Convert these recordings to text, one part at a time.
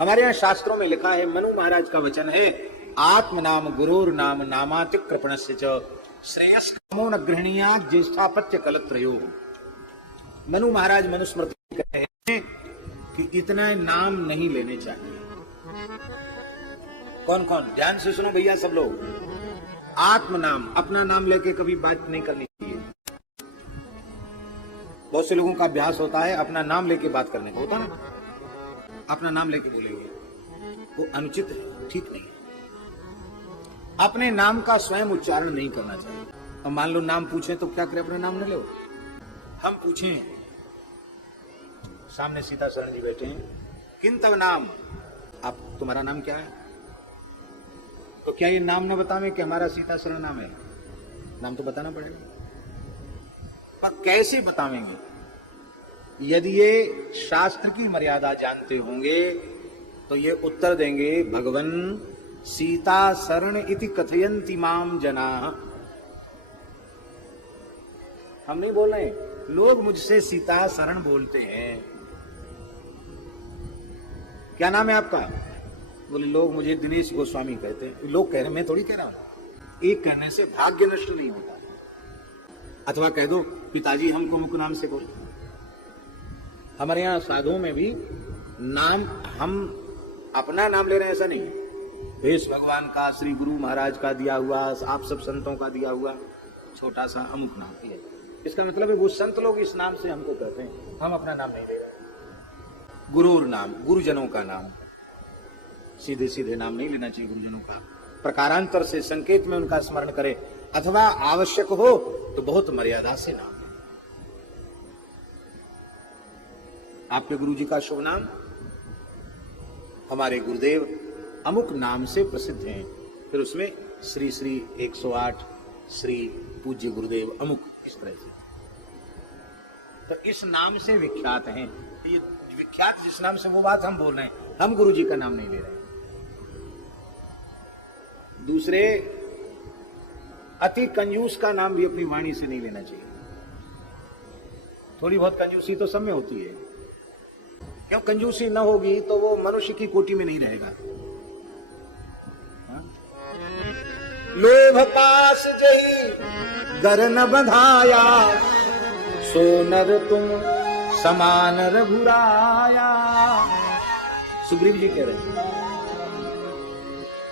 हमारे यहाँ शास्त्रों में लिखा है, मनु महाराज का वचन है, आत्म नाम गुरुर नाम नामातिक कृपणस्य च श्रेयस्कामो न गृहणीयात् ज्येष्ठापत्य कलत्रयो। मनु महाराज मनुस्मृति कहते हैं कि इतना नाम नहीं लेने चाहिए। कौन कौन, ध्यान से सुनो भैया सब लोग। आत्म नाम, अपना नाम लेके कभी बात नहीं करनी चाहिए। बहुत से लोगों का अभ्यास होता है अपना नाम लेके बात करने का, होता ना, अपना नाम लेके बोलेंगे, वो अनुचित है, ठीक नहीं है। अपने नाम का स्वयं उच्चारण नहीं करना चाहिए। अब मान लो नाम पूछे तो क्या करें, अपना नाम न लो। हम पूछें, सामने सीता शरण जी बैठे हैं, किन तव नाम, आप तुम्हारा नाम क्या है, तो क्या ये नाम न बतावें कि हमारा सीता शरण नाम है? नाम तो बताना पड़ेगा, पर कैसे बतावेंगे? यदि ये शास्त्र की मर्यादा जानते होंगे तो ये उत्तर देंगे, भगवन सीता शरण इति कथयन्ति माम जनाः। हम नहीं बोल रहे, लोग मुझसे सीता शरण बोलते हैं। क्या नाम है आपका? बोले लोग मुझे दिनेश गोस्वामी कहते हैं। लोग कह रहे, मैं थोड़ी कह रहा हूं। एक कहने से भाग्य नष्ट नहीं होता। अथवा कह दो पिताजी हमको मुख नाम से बोले। हमारे यहां साधुओं में भी नाम, हम अपना नाम ले रहे हैं ऐसा नहीं, वेश भगवान का, श्री गुरु महाराज का दिया हुआ, आप सब संतों का दिया हुआ छोटा सा अमुक नाम है। इसका मतलब है वो संत लोग इस नाम से हमको कहते हैं, हम अपना नाम नहीं ले रहे। गुरुर नाम, गुरुजनों का नाम, सीधे सीधे नाम नहीं लेना चाहिए गुरुजनों का। प्रकारांतर से संकेत में उनका स्मरण करे, अथवा आवश्यक हो तो बहुत मर्यादा से नाम। आपके गुरु जी का शुभ नाम, हमारे गुरुदेव अमुक नाम से प्रसिद्ध हैं, फिर उसमें श्री श्री 108 श्री पूज्य गुरुदेव अमुक, इस तरह से। तो इस नाम से विख्यात हैं। ये विख्यात जिस नाम से, वो बात हम बोल रहे हैं, हम गुरु जी का नाम नहीं ले रहे हैं। दूसरे, अति कंजूस का नाम भी अपनी वाणी से नहीं लेना चाहिए। थोड़ी बहुत कंजूसी तो सब में होती है, क्यों? कंजूसी न होगी तो वो मनुष्य की कोटि में नहीं रहेगा। लोभ पास जही गर न बधाया, सो नर तुम समान रघुराया। सुग्रीव जी कह रहे हैं,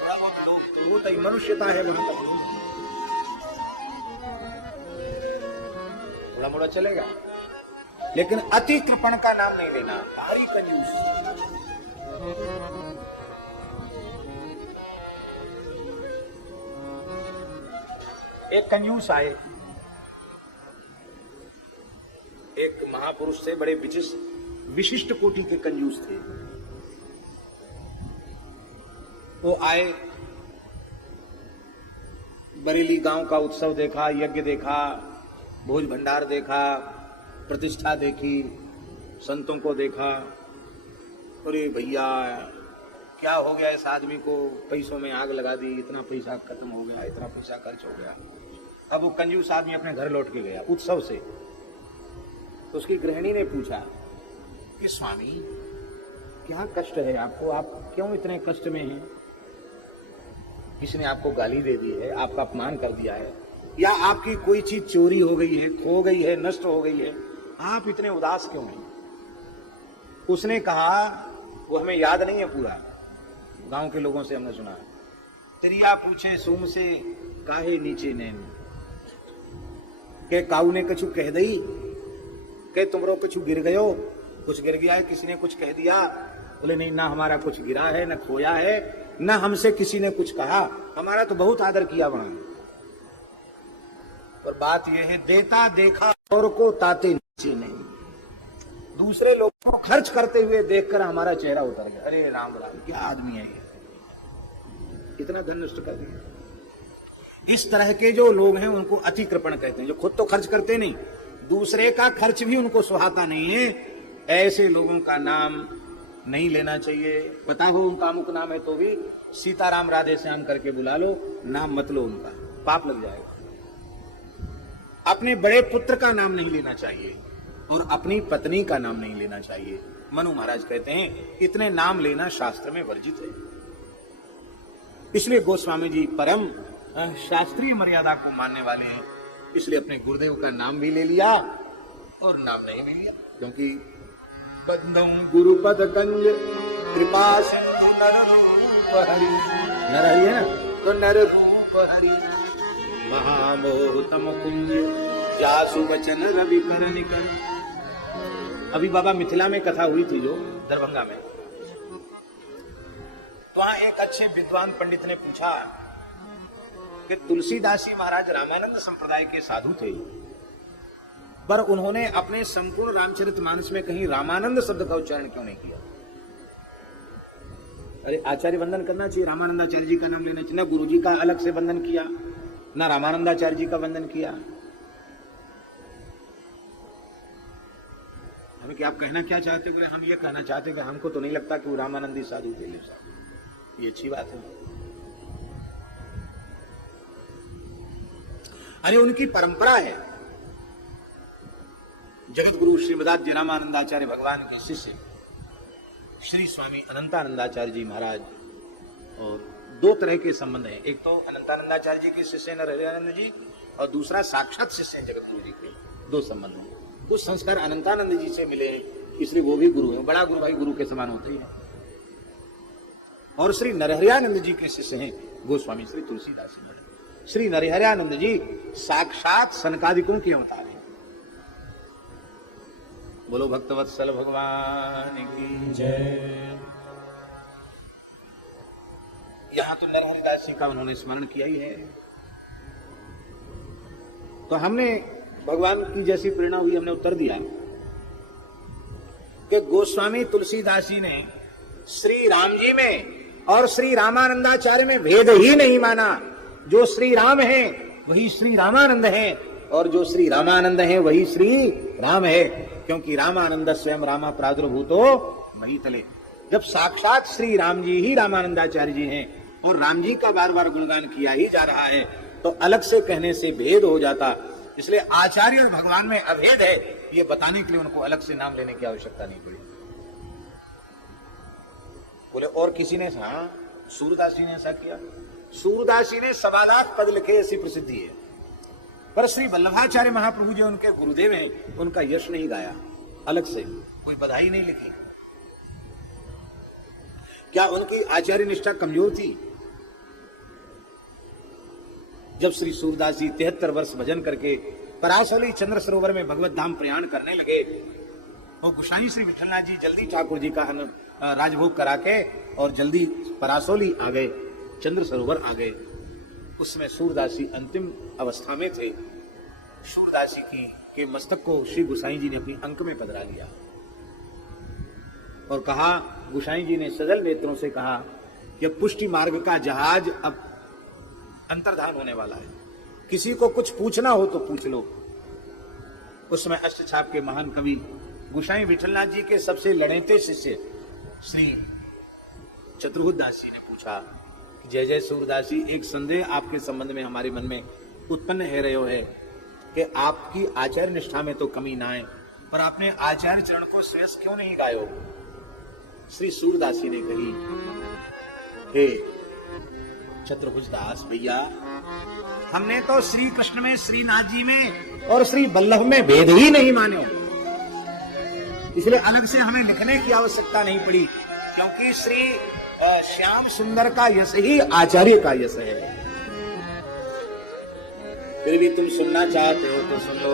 थोड़ा बहुत लोग वो तो मनुष्यता है, वहां तक थोड़ा मोड़ा चलेगा, लेकिन अति कृपण का नाम नहीं लेना, भारी कंजूस। एक कंजूस आए, एक महापुरुष थे, बड़े विशिष्ट कोटि के कंजूस थे। वो आए, बरेली गांव का उत्सव देखा, यज्ञ देखा, भोज भंडार देखा, प्रतिष्ठा देखी, संतों को देखा। अरे भैया क्या हो गया इस आदमी को, पैसों में आग लगा दी, इतना पैसा खत्म हो गया, इतना पैसा खर्च हो गया। अब वो कंजूस आदमी अपने घर लौट के गया उत्सव से। तो उसकी गृहिणी ने पूछा कि स्वामी क्या कष्ट है आपको, आप क्यों इतने कष्ट में हैं? किसने आपको गाली दे दी है, आपका अपमान कर दिया है, या आपकी कोई चीज चोरी हो गई है, खो गई है, नष्ट हो गई है, आप इतने उदास क्यों हैं? उसने कहा, वो हमें याद नहीं है पूरा, गांव के लोगों से हमने सुना, त्रिया पूछे सोम से काहे नीचे नैन, के काऊ ने कछु कह दई, के तुमरो कछु गिर गयो, कुछ गिर गया है, किसी ने कुछ कह दिया? बोले नहीं, ना हमारा कुछ गिरा है, न खोया है, न हमसे किसी ने कुछ कहा, हमारा तो बहुत आदर किया वहां। पर बात यह है, देता देखा और को ताते नीचे नहीं। दूसरे लोगों को खर्च करते हुए देखकर हमारा चेहरा उतर गया, अरे राम राम क्या आदमी है ये, इतना धन नष्ट कर दिया। इस तरह के जो लोग हैं उनको अति कृपण कहते हैं, जो खुद तो खर्च करते नहीं, दूसरे का खर्च भी उनको सुहाता नहीं है। ऐसे लोगों का नाम नहीं लेना चाहिए। पता हो उनका अमुक नाम है तो भी सीताराम राधे श्याम करके बुला लो, नाम मत लो उनका, पाप लग जाएगा। अपने बड़े पुत्र का नाम नहीं लेना चाहिए और अपनी पत्नी का नाम नहीं लेना चाहिए। मनु महाराज कहते हैं इतने नाम लेना शास्त्र में वर्जित है। इसलिए गोस्वामी जी परम शास्त्रीय मर्यादा को मानने वाले हैं, इसलिए अपने गुरुदेव का नाम भी ले लिया और नाम नहीं भी लिया, क्योंकि बंदौ गुरुपद कंज कृपा सिंधु नर रूप हरि, नर हरि है ना, तो नर रूप हरि महामोह तम कुंज जासु वचन रवि कर निकर। अभी बाबा मिथिला में कथा हुई थी जो दरभंगा में, तो वहां एक अच्छे विद्वान पंडित ने पूछा कि तुलसीदास जी महाराज रामानंद संप्रदाय के साधु थे, पर उन्होंने अपने संपूर्ण रामचरितमानस में कहीं रामानंद शब्द का उच्चारण क्यों नहीं किया? अरे आचार्य वंदन करना चाहिए, रामानंदाचार्य जी का नाम लेना चाहिए, ना गुरु जी का अलग से वंदन किया, ना रामानंदाचार्य जी का वंदन किया। हमें क्या आप कहना क्या चाहते हैं? हम ये कहना चाहते हैं कि हमको तो नहीं लगता कि वो रामानंदी साधु थे। ये अच्छी बात है। अरे उनकी परंपरा है, जगत गुरु श्रीमदाद रामानंदाचार्य भगवान के शिष्य श्री स्वामी अनंतानंदाचार्य जी महाराज, और दो तरह के संबंध हैं। एक तो अनंतानंदाचार्य जी के शिष्य नरहरियानंद जी, और दूसरा साक्षात शिष्य जगत गुरु जी के। दो संबंध हैं। कुछ संस्कार अनंतानंद जी से मिले हैं, इसलिए वो भी गुरु हैं। बड़ा गुरु भाई गुरु के समान होते हैं। और श्री नरहरियानंद जी के शिष्य हैं गोस्वामी श्री तुलसीदास जी महाराज। श्री नरहरियानंद जी साक्षात सनकादिकों के अवतार हैं। बोलो भक्तवत्सल भगवान की जय। यहां तो नरहरिदास जी का उन्होंने स्मरण किया ही है। तो हमने भगवान की जैसी प्रेरणा हुई, हमने उत्तर दिया कि गोस्वामी तुलसीदास जी ने श्री राम जी में और श्री रामानंदाचार्य में भेद ही नहीं माना। जो श्री राम है वही श्री रामानंद है, और जो श्री रामानंद है वही श्री राम है, क्योंकि रामानंद स्वयं रामा प्रादुर्भूतो मही तले। जब साक्षात श्री राम जी ही रामानंदाचार्य जी हैं और राम जी का बार बार गुणगान किया ही जा रहा है, तो अलग से कहने से भेद हो जाता। इसलिए आचार्य और भगवान में अभेद है, ये बताने के लिए उनको अलग से नाम लेने की आवश्यकता नहीं पड़ी। बोले और किसी ने? हाँ, सूरदास जी ने ऐसा किया। सूरदास जी ने 1.25 लाख पद लिखे, ऐसी प्रसिद्धि है। पर श्री वल्लभाचार्य महाप्रभु जो उनके गुरुदेव हैं, उनका यश नहीं गाया, अलग से कोई बधाई नहीं लिखी। क्या उनकी आचार्य निष्ठा कमजोर थी? जब श्री सूरदास जी 73 वर्ष भजन करके परासौली चंद्र सरोवर में भगवत धाम प्रयाण करने लगे, वो गोसाई श्री विठलनाथ जी जल्दी ठाकुर जी का राजभोग करा के और जल्दी परासौली आ गए, चंद्र सरोवर आ गए। उसमें सूरदास जी अंतिम अवस्था में थे। सूरदास जी के मस्तक को श्री गोसाई जी ने अपनी अंक में पधरा लिया और कहा, गोसाई जी ने सजल नेत्रों से कहा कि पुष्टि मार्ग का जहाज अब अंतर्धान होने वाला है, किसी को कुछ पूछना हो तो पूछ लो। उसमें अष्टछाप के महान कवि गोसाई विठलनाथ जी के सबसे लड़ेते शिष्य श्री चतुर्दास जी ने पूछा, जय जय सूरदास जी, एक संदेह आपके संबंध में हमारे मन में उत्पन्न है रहो है कि आपकी आचार्य निष्ठा में तो कमी ना है, पर आपने आचार्य चरण को श्रेष्ठ क्यों नहीं गायो? श्री सूरदास जी ने कही, हे चतुर्भुजदास भैया, हमने तो श्री कृष्ण में, श्रीनाथ जी में और श्री वल्लभ में भेद ही नहीं माने, इसलिए अलग से हमें लिखने की आवश्यकता नहीं पड़ी, क्योंकि श्री श्याम सुंदर का यश ही आचार्य का यश है। फिर भी तुम सुनना चाहते हो तो सुन लो।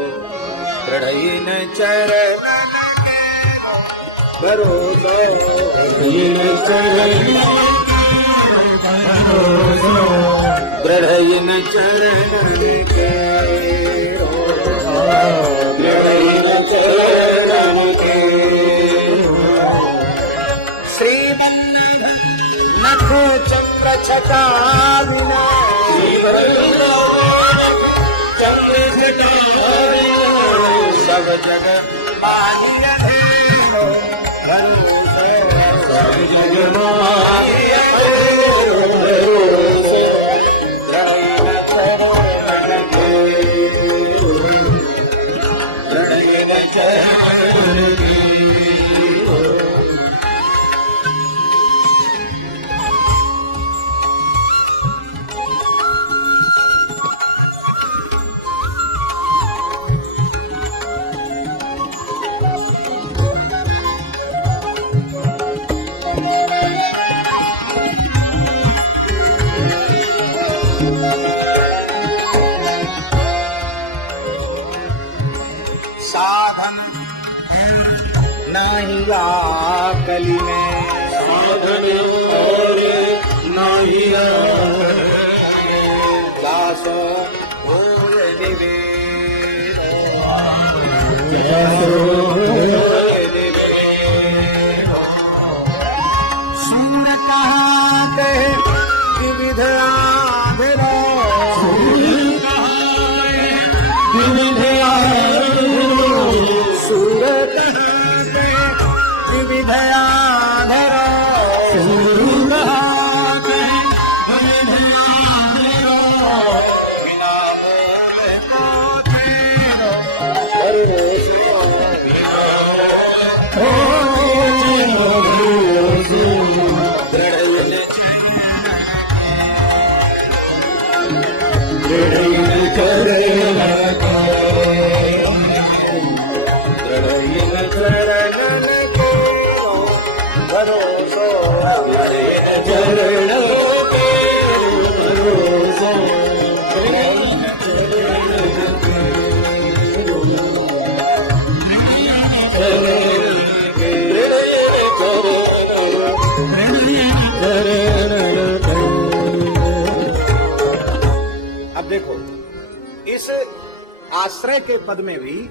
दृढ़ चरण भरोसा, दृढ़ चरण के छटा बिना सब जग माहिया सब जग नहीं आकली में, साधन और नहीं दासो घोर निवेद, सूर कहाते विविध आधरो, सूर कहाते विविध आधरो, अब देखो इस आश्रय के पद में भी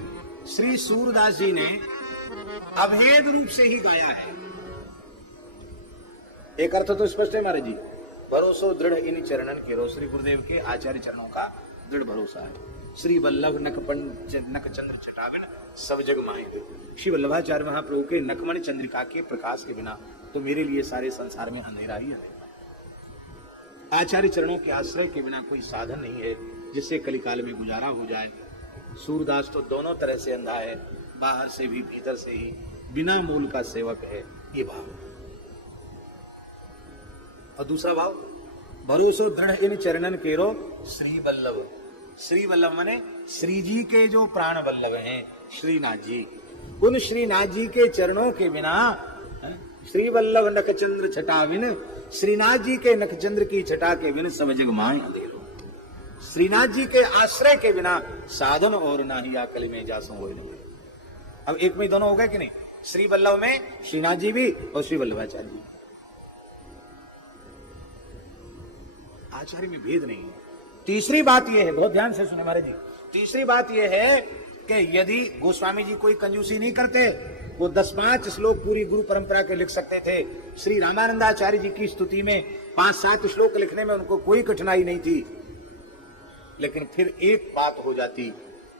श्री सूरदास जी ने अभेद रूप से ही गाया है। एक अर्थ तो स्पष्ट है महाराज जी, भरोसो दृढ़ इन चरणन के, श्री गुरुदेव के आचार्य चरणों का दृढ़ भरोसा है। श्री वल्लभ नख चंद्र चटाविन सब जग माहित, श्री वल्लभाचार्य महाप्रभु के नखमण चंद्रिका के प्रकाश के बिना तो मेरे लिए सारे संसार में अंधेरा ही अंधेरा। आचार्य चरणों के आश्रय के बिना कोई साधन नहीं है जिससे कलिकाल में गुजारा हो जाए। सूरदास तो दोनों तरह से अंधा है, बाहर से भी भीतर से ही, बिना मूल का सेवक है, ये भाव। और दूसरा भाव, भरोसो दृढ़ इन चरणन केरो श्री वल्लभ। श्री वल्लभ माने श्री जी के जो प्राण वल्लभ हैं श्रीनाथ जी, उन श्रीनाथ जी के चरणों के बिना, श्री वल्लभ नखचंद्र छटाविन, श्रीनाथ जी के नखचंद्र की छटा के बिना सब जग माय अंधेरो। श्रीनाथ जी के आश्रय के बिना साधन और ना ही आकल में जासो हो नहीं। अब एक में दोनों हो गए कि नहीं, श्री वल्लभ में श्रीनाथ जी भी और श्री वल्लभाचार्य जी। आचार्य में भेद नहीं है। तीसरी बात यह है, बहुत ध्यान से सुने महाराज जी, तीसरी बात यह है कि यदि गोस्वामी जी कोई कंजूसी नहीं करते, वो 10-5 श्लोक पूरी गुरु परंपरा के लिख सकते थे। श्री रामानंदाचार्य जी की स्तुति में 5-7 श्लोक लिखने में उनको कोई कठिनाई नहीं थी। लेकिन फिर एक बात हो जाती,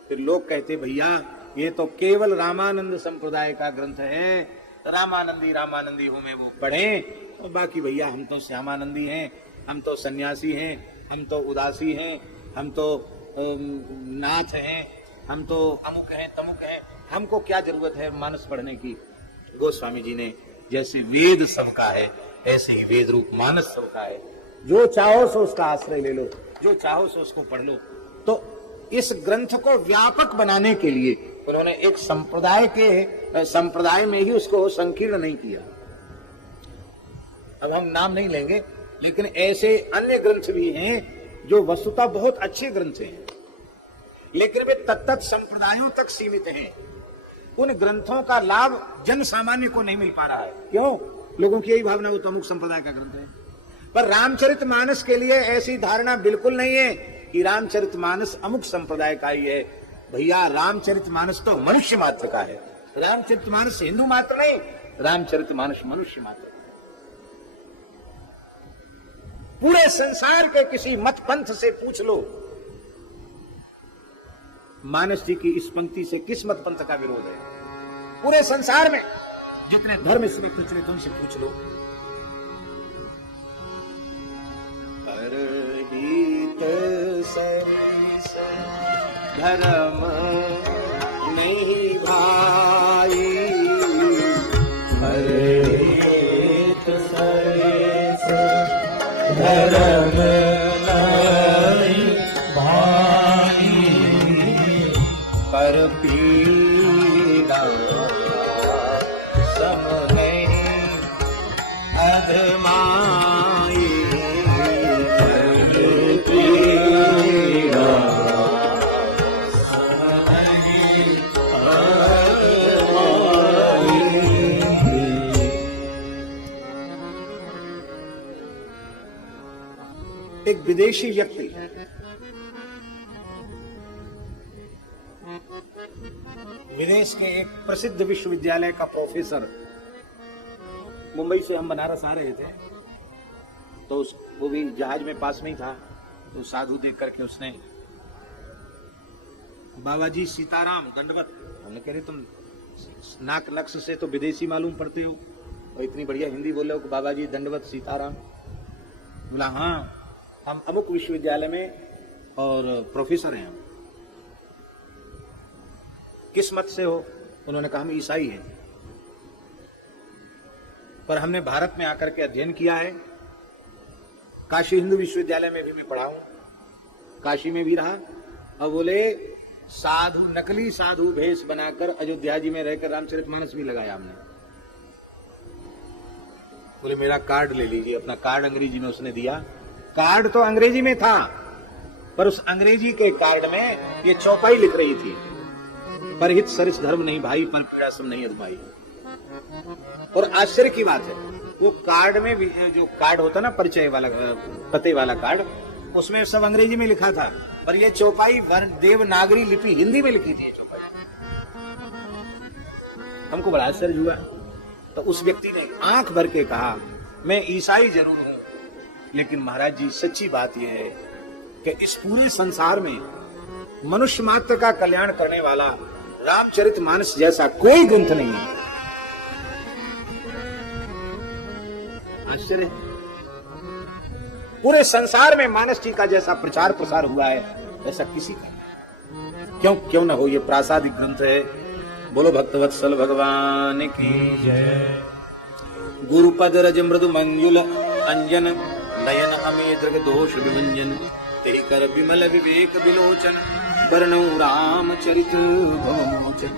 फिर लोग कहते भैया ये तो केवल रामानंद संप्रदाय का ग्रंथ है, रामानंदी रामानंदी हो में वो पढ़ें, और बाकी भैया हम तो श्यामानंदी हैं, हम तो सन्यासी हैं, हम तो उदासी हैं, हम तो नाथ हैं, हम तो अमुक हैं तमुक हैं, हमको क्या जरूरत है मानस पढ़ने की। गोस्वामी जी ने जैसे वेद सबका है ऐसे ही वेद रूप मानस सबका है, जो चाहो सो उसका आश्रय ले लो, जो चाहो सो उसको पढ़ लो। तो इस ग्रंथ को व्यापक बनाने के लिए उन्होंने एक संप्रदाय में ही उसको संकीर्ण नहीं किया। अब हम नाम नहीं लेंगे, लेकिन ऐसे अन्य ग्रंथ भी हैं जो वस्तुतः बहुत अच्छे ग्रंथ हैं, लेकिन वे तत्त संप्रदायों तक सीमित हैं। उन ग्रंथों का लाभ जन सामान्य को नहीं मिल पा रहा है। क्यों? लोगों की यही भावना वो तो अमुक संप्रदाय का ग्रंथ है। पर रामचरितमानस के लिए ऐसी धारणा बिल्कुल नहीं है कि रामचरितमानस अमुक संप्रदाय का ही है। भैया रामचरितमानस तो मनुष्य मात्र का है। रामचरितमानस हिंदू मात्र नहीं, रामचरितमानस मनुष्य मात्र। पूरे संसार के किसी मत पंथ से पूछ लो, मानस जी की इस पंक्ति से किस मत पंथ का विरोध है? पूरे संसार में जितने धर्म इसमें प्रचलित उनसे पूछ लो। परहित सरिस धर्म नहीं भाई, परहित सरिस धर्म नहीं भाई, पर पीड़ा सम नहीं अधमाई, पर पीड़ा सम नहीं अधमाई। एक विदेशी व्यक्ति विदेश के एक प्रसिद्ध विश्वविद्यालय का प्रोफेसर, मुंबई से हम बनारस आ रहे थे तो वो भी जहाज में पास में ही था, तो साधु देख करके उसने बाबा जी सीताराम दंडवत, हमने कह रहे तुम नाक नक्श से तो विदेशी मालूम पड़ते हो और इतनी बढ़िया हिंदी बोले हो कि बाबा जी दंडवत सीताराम। बोला हाँ हम अमुक विश्वविद्यालय में और प्रोफेसर हैं। हम किस मत से हो? उन्होंने कहा हम ईसाई हैं, पर हमने भारत में आकर के अध्ययन किया है, काशी हिंदू विश्वविद्यालय में भी मैं पढ़ा हूं, काशी में भी रहा। और बोले साधु, नकली साधु भेष बनाकर अयोध्या जी में रहकर रामचरितमानस भी लगाया हमने। बोले मेरा कार्ड ले लीजिए। अपना कार्ड अंग्रेजी में उसने दिया। कार्ड तो अंग्रेजी में था, पर उस अंग्रेजी के कार्ड में ये चौपाई लिख रही थी, परहित सरिस धर्म नहीं भाई, पर पीड़ा सम नहीं अधमाई। और आश्चर्य की बात है, वो कार्ड में भी जो कार्ड होता ना परिचय वाला, पते वाला कार्ड, उसमें सब अंग्रेजी में लिखा था, पर ये चौपाई देवनागरी लिपि हिंदी में लिखी थी। ये चौपाई हमको बड़ा आश्चर्य हुआ। तो उस व्यक्ति ने आंख भर के कहा मैं ईसाई जरूर हूं, लेकिन महाराज जी सच्ची बात यह है कि इस पूरे संसार में मनुष्य मात्र का कल्याण करने वाला रामचरितमानस जैसा कोई ग्रंथ नहीं है। आश्चर्य, पूरे संसार में मानस जी का जैसा प्रचार प्रसार हुआ है ऐसा किसी का क्यों न हो। ये प्रासादिक ग्रंथ है। बोलो भक्तवत्सल भगवान की जय। गुरुपद रज मृदु मंजुल अंजन, नयन अमे दृग दोष विभंजन, तेरी कर विमल विवेक विलोचन, वर्णौ रामचरित भवमोचन।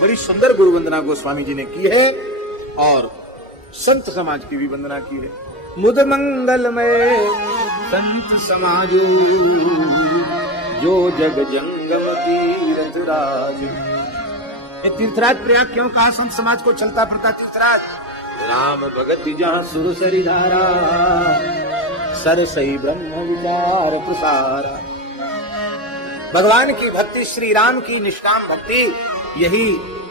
बड़ी सुंदर गुरु वंदना गोस्वामी जी ने की है और संत समाज की भी वंदना की है। मुद मंगल में संत समाज, जो जग जंगम तीर्थ राज। ये तीर्थराज प्रयाग क्यों कहा संत समाज को? चलता फिरता तीर्थराज। राम भगत जहाँ सुर सरी धारा, सर सही ब्रह्म विचार प्रसारा। भगवान की भक्ति, श्री राम की निष्काम भक्ति, यही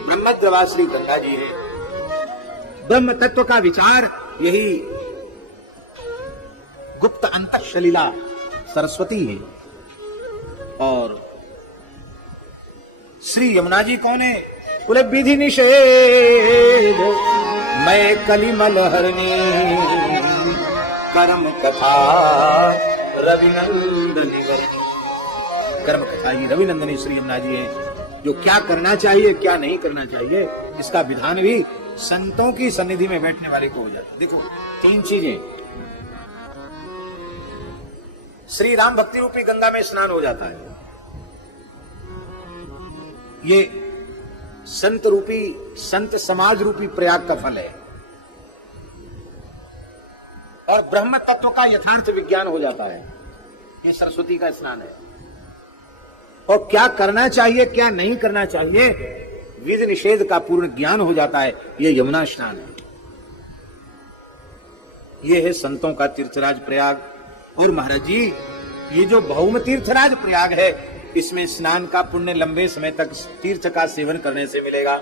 ब्रह्मद्रवा श्री गंगा जी है। ब्रह्म तत्व का विचार, यही गुप्त अंतःशलीला सरस्वती है। और श्री यमुना जी कौन है? बोले विधि निषेध मैं कलिमल हरणी, कर्म कथा रविनंदनी वरणी। कर्म कथा ही रविनंदनी श्री यमुना जी है, जो क्या करना चाहिए क्या नहीं करना चाहिए इसका विधान भी संतों की सन्निधि में बैठने वाले को हो जाता है। देखो तीन चीजें, श्री राम भक्ति रूपी गंगा में स्नान हो जाता है, ये संत रूपी, संत समाज रूपी प्रयाग का फल है, और ब्रह्म तत्व का यथार्थ विज्ञान हो जाता है, ये सरस्वती का स्नान है। और क्या करना चाहिए क्या नहीं करना चाहिए विधि निषेध का पूर्ण ज्ञान हो जाता है, ये यमुना स्नान है। ये है संतों का तीर्थराज प्रयाग। और महाराज जी ये जो भौम तीर्थराज प्रयाग है, इसमें स्नान का पुण्य लंबे समय तक तीर्थ का सेवन करने से मिलेगा।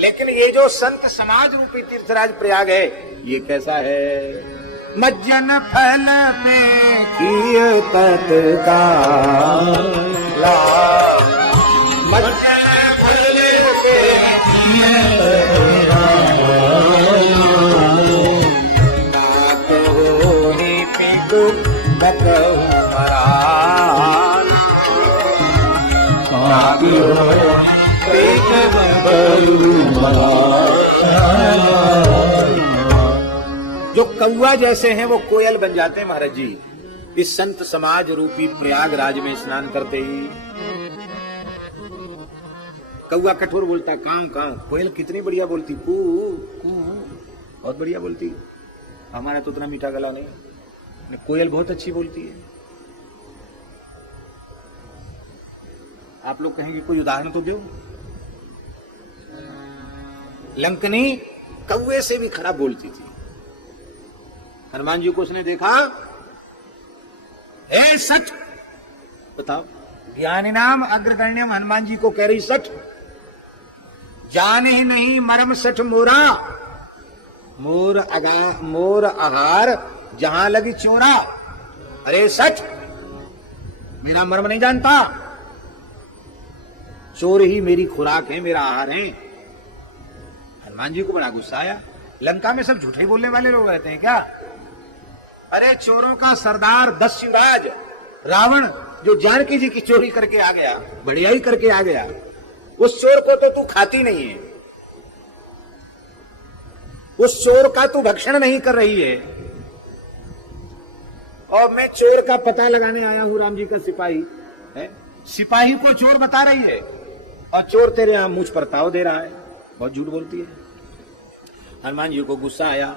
लेकिन ये जो संत समाज रूपी तीर्थराज प्रयाग है, ये कैसा है? मज्जन फल पे किय तत्काल, मज्जन फल पे किय तत्काल, ना कहो ही पितु बकहु मराल, ना कहो पितु बकहु मराल। जो कौआ जैसे हैं वो कोयल बन जाते हैं महाराज जी, इस संत समाज रूपी प्रयागराज में स्नान करते ही। कौआ कठोर बोलता काव काव, कोयल कितनी बढ़िया बोलती कू कू, बहुत बढ़िया बोलती। हमारा तो उतना मीठा गला नहीं, कोयल बहुत अच्छी बोलती है। आप लोग कहेंगे कोई उदाहरण तो दो। लंकनी कौवे से भी खराब बोलती थी। हनुमान जी को उसने देखा हे सठ, बताओ, ज्ञानी नाम अग्रगण्यम हनुमान जी को कह रही सठ, जाने ही नहीं मरम सठ मोरा, मोर आहार जहां लगी चोरा। अरे सठ, मेरा मर्म नहीं जानता, चोर ही मेरी खुराक है, मेरा आहार है। हनुमान जी को बड़ा गुस्सा आया। लंका में सब झूठे बोलने वाले लोग रहते हैं क्या? अरे चोरों का सरदार दस्युराज रावण, जो जानकी जी की चोरी करके आ गया, बढ़ियाई करके आ गया, उस चोर को तो तू खाती नहीं है, उस चोर का तू भक्षण नहीं कर रही है, और मैं चोर का पता लगाने आया हूं, राम जी का सिपाही है, सिपाही को चोर बता रही है, और चोर तेरे यहां मुझ पर ताव दे रहा है, बहुत झूठ बोलती है। हनुमान जी को गुस्सा आया,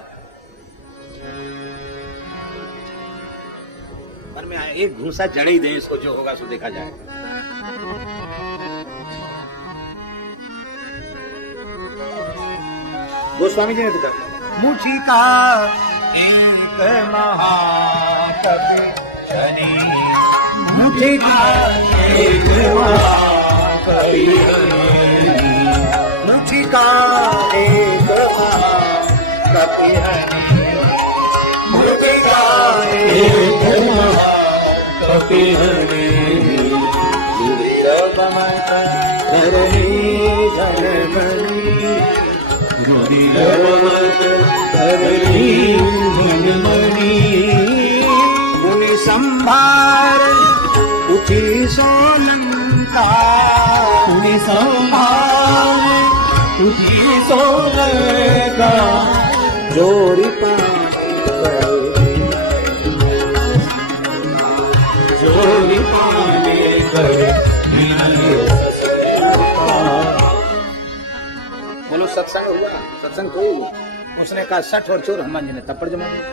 मन में आया एक घूसा जड़ ही दे इसको, जो होगा सो देखा जाएगा। गोस्वामी जी ने तो कहा, मुझी का एक महाकवि धनी, मुझी का एक महाकवि धनी, मुझी का एक महाकवि धनी, मुझी का एक महाकवि धनी, धरणी मुनि संभार उठी सोलंका, मुनि संभार उठी सोलंका, जोरी पाने जोरी पाने बोलो सत्संग हुआ, सत्संग कोई। उसने कहा सठ और चोर, हनुमान जी ने तप्पड़ जमा दिया।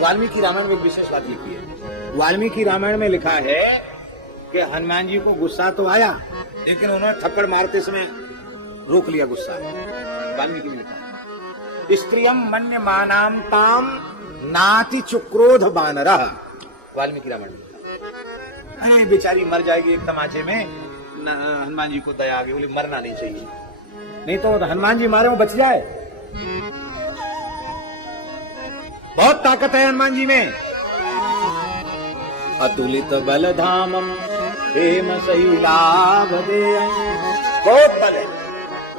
वाल्मीकि रामायण में एक विशेष बात लिखी है, वाल्मीकि रामायण में लिखा है कि हनुमान जी को गुस्सा तो आया, लेकिन उन्होंने थप्पड़ मारते समय रोक लिया गुस्सा। वाल्मीकि ने लिखा, स्त्रियम मन्य मानाम ताम नाति चुक्रोध बानरः, वाल्मीकि रामायण में। अरे बेचारी मर जाएगी एक तमाचे में, हनुमान जी को दया आ गई, बोले मरना नहीं चाहिए, नहीं तो हनुमान जी मारे वो बच जाए। बहुत ताकत है हनुमान जी में। अतुलित बल धामम हेम शैलाभ दे, बहुत बल है,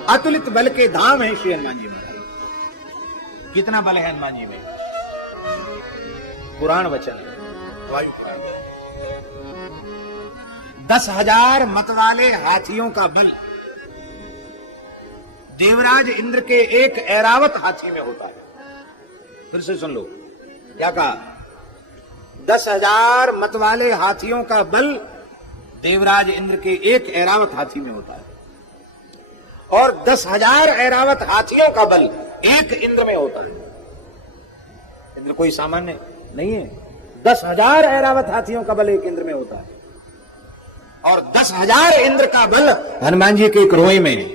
अतुलित बल के धाम है श्री हनुमान जी महाराज। कितना बल है हनुमान जी में? पुराण वचन है, वायु पुराण, 10,000 मत वाले हाथियों का बल देवराज इंद्र के एक ऐरावत हाथी में होता है। फिर से सुन लो, क्या कहा? 10,000 मत वाले हाथियों का बल देवराज इंद्र के एक ऐरावत हाथी में होता है, और 10,000 ऐरावत हाथियों का बल एक इंद्र में होता है। इंद्र कोई सामान्य नहीं है, 10,000 ऐरावत हाथियों का बल एक इंद्र में होता है, और 10,000 इंद्र का बल हनुमान जी के एक रोए में है।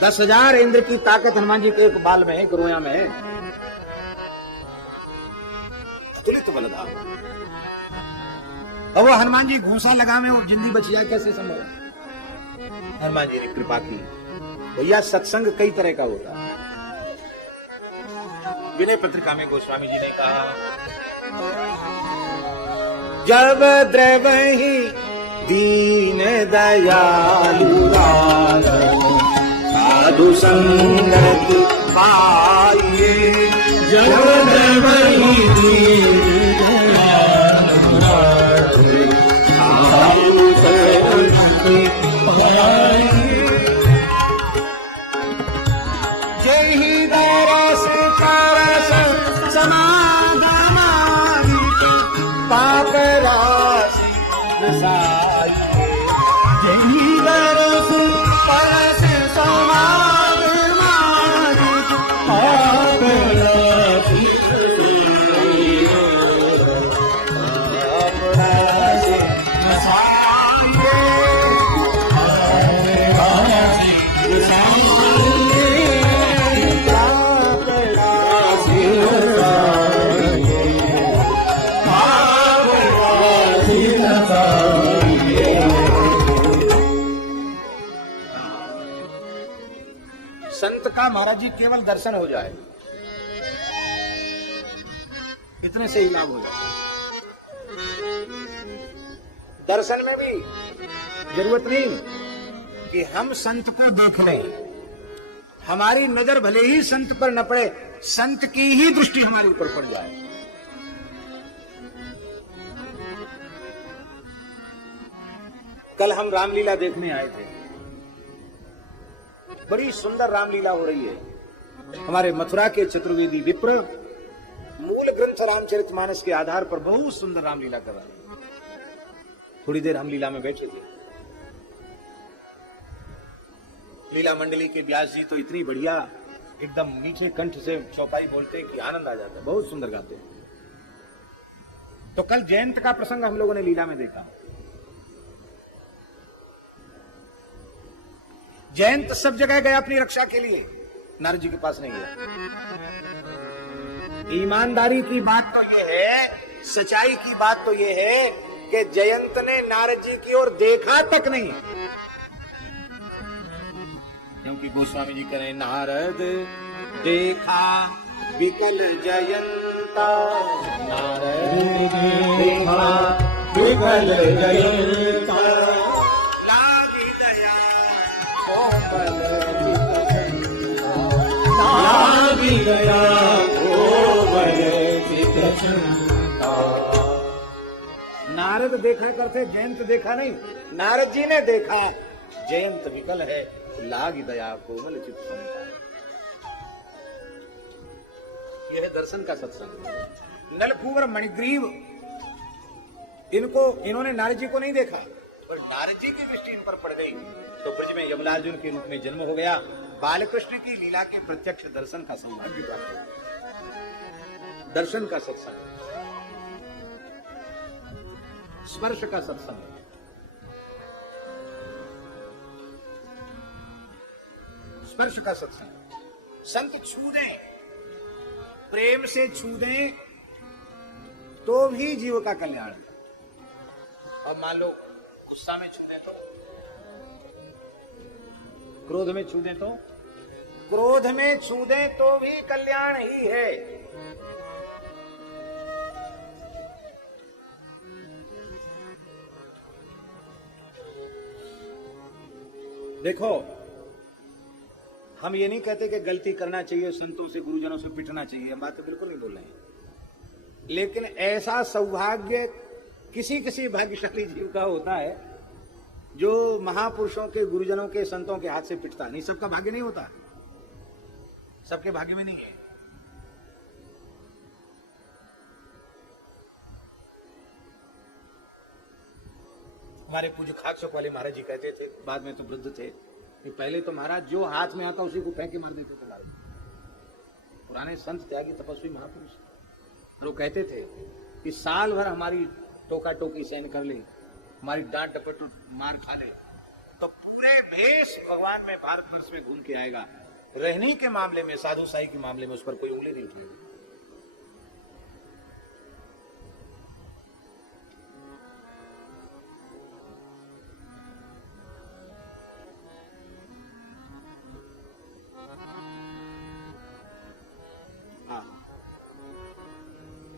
10,000 इंद्र की ताकत हनुमान जी के एक बाल में है, एक रोया में है। अतुलित बलधाम। अब वो हनुमान जी घूसा लगा में वो जिंदगी बच जाए, कैसे संभव? हनुमान जी ने कृपा की। भैया सत्संग कई तरह का होता है। विनय पत्रिका में गोस्वामी जी ने कहा, जब द्रवहि दीन दयालु साधु संगत पाइए, जब द्रवहि दीन साधु संगत पाइए, जहि दरस करस समागम पाप राशि साई, जही बरस परस समागम पाप राशि संत का महाराज जी केवल दर्शन हो जाए, इतने से ही लाभ हो जाए। दर्शन में भी जरूरत नहीं कि हम संत को देख लें, हमारी नजर भले ही संत पर न पड़े, संत की ही दृष्टि हमारे ऊपर पड़ जाए। कल हम रामलीला देखने आए थे, बड़ी सुंदर रामलीला हो रही है। हमारे मथुरा के चतुर्वेदी विप्र मूल ग्रंथ रामचरितमानस के आधार पर बहुत सुंदर रामलीला कर रहे हैं। थोड़ी देर हम लीला में बैठे थे। लीला मंडली के व्यास जी तो इतनी बढ़िया एकदम मीठे कंठ से चौपाई बोलते हैं कि आनंद आ जाता है, बहुत सुंदर गाते हैं। तो कल जयंत का प्रसंग हम लोगों ने लीला में देखा। जयंत सब जगह गया अपनी रक्षा के लिए, नारद जी के पास नहीं गया। ईमानदारी की बात तो यह है, सच्चाई की बात तो यह है कि जयंत ने नारद जी की ओर देखा तक नहीं, क्योंकि गोस्वामी जी कह रहे नारद देखा विकल जयंता, नारद देखा विकल जयंता, लागी दया कोमल लागी दया कोमल चित्तचंता। नारद देखा करते, जयंत देखा नहीं। नारद जी ने देखा जयंत विकल है, लाग दया कोमल चित्तचंता। यह है दर्शन का सत्संग। नलकूबर मणिग्रीव, इन्होंने नारद जी को नहीं देखा, और नारद जी की दृष्टि इन पर पड़ गई, तो ब्रज में यमलार्जुन के रूप में जन्म हो गया। बालकृष्ण की लीला के प्रत्यक्ष दर्शन का सौभाग्य प्राप्त हो। दर्शन का सत्संग, स्पर्श का सत्संग, स्पर्श का सत्संग। संत छू दें, प्रेम से छू दें तो भी जीव का कल्याण। अब मान लो गुस्सा में छू दें तो, क्रोध में छू दें तो, क्रोध में छू दें तो भी कल्याण ही है। देखो, हम ये नहीं कहते कि गलती करना चाहिए, संतों से गुरुजनों से पिटना चाहिए, हम बात तो बिल्कुल नहीं बोल रहे हैं। लेकिन ऐसा सौभाग्य किसी किसी भाग्यशाली जीव का होता है जो महापुरुषों के, गुरुजनों के, संतों के हाथ से पिटता नहीं। सबका भाग्य नहीं होता, सबके भाग्य में नहीं है। हमारे पूज्य खाकसुख वाले महाराज जी कहते थे, बाद में तो वृद्ध थे, कि पहले तो महाराज जो हाथ में आता उसी को फेंक के मार देते थे महाराज। पुराने संत त्यागी तपस्वी महापुरुष, वो कहते थे कि साल भर हमारी टोका टोकी सहन कर ले, हमारी डांट डपट मार खा ले, तो पूरे भेष भगवान में भारतवर्ष में घूम के आएगा। रहने के मामले में, साधु साई के मामले में उस पर कोई उंगली नहीं उठाएगी।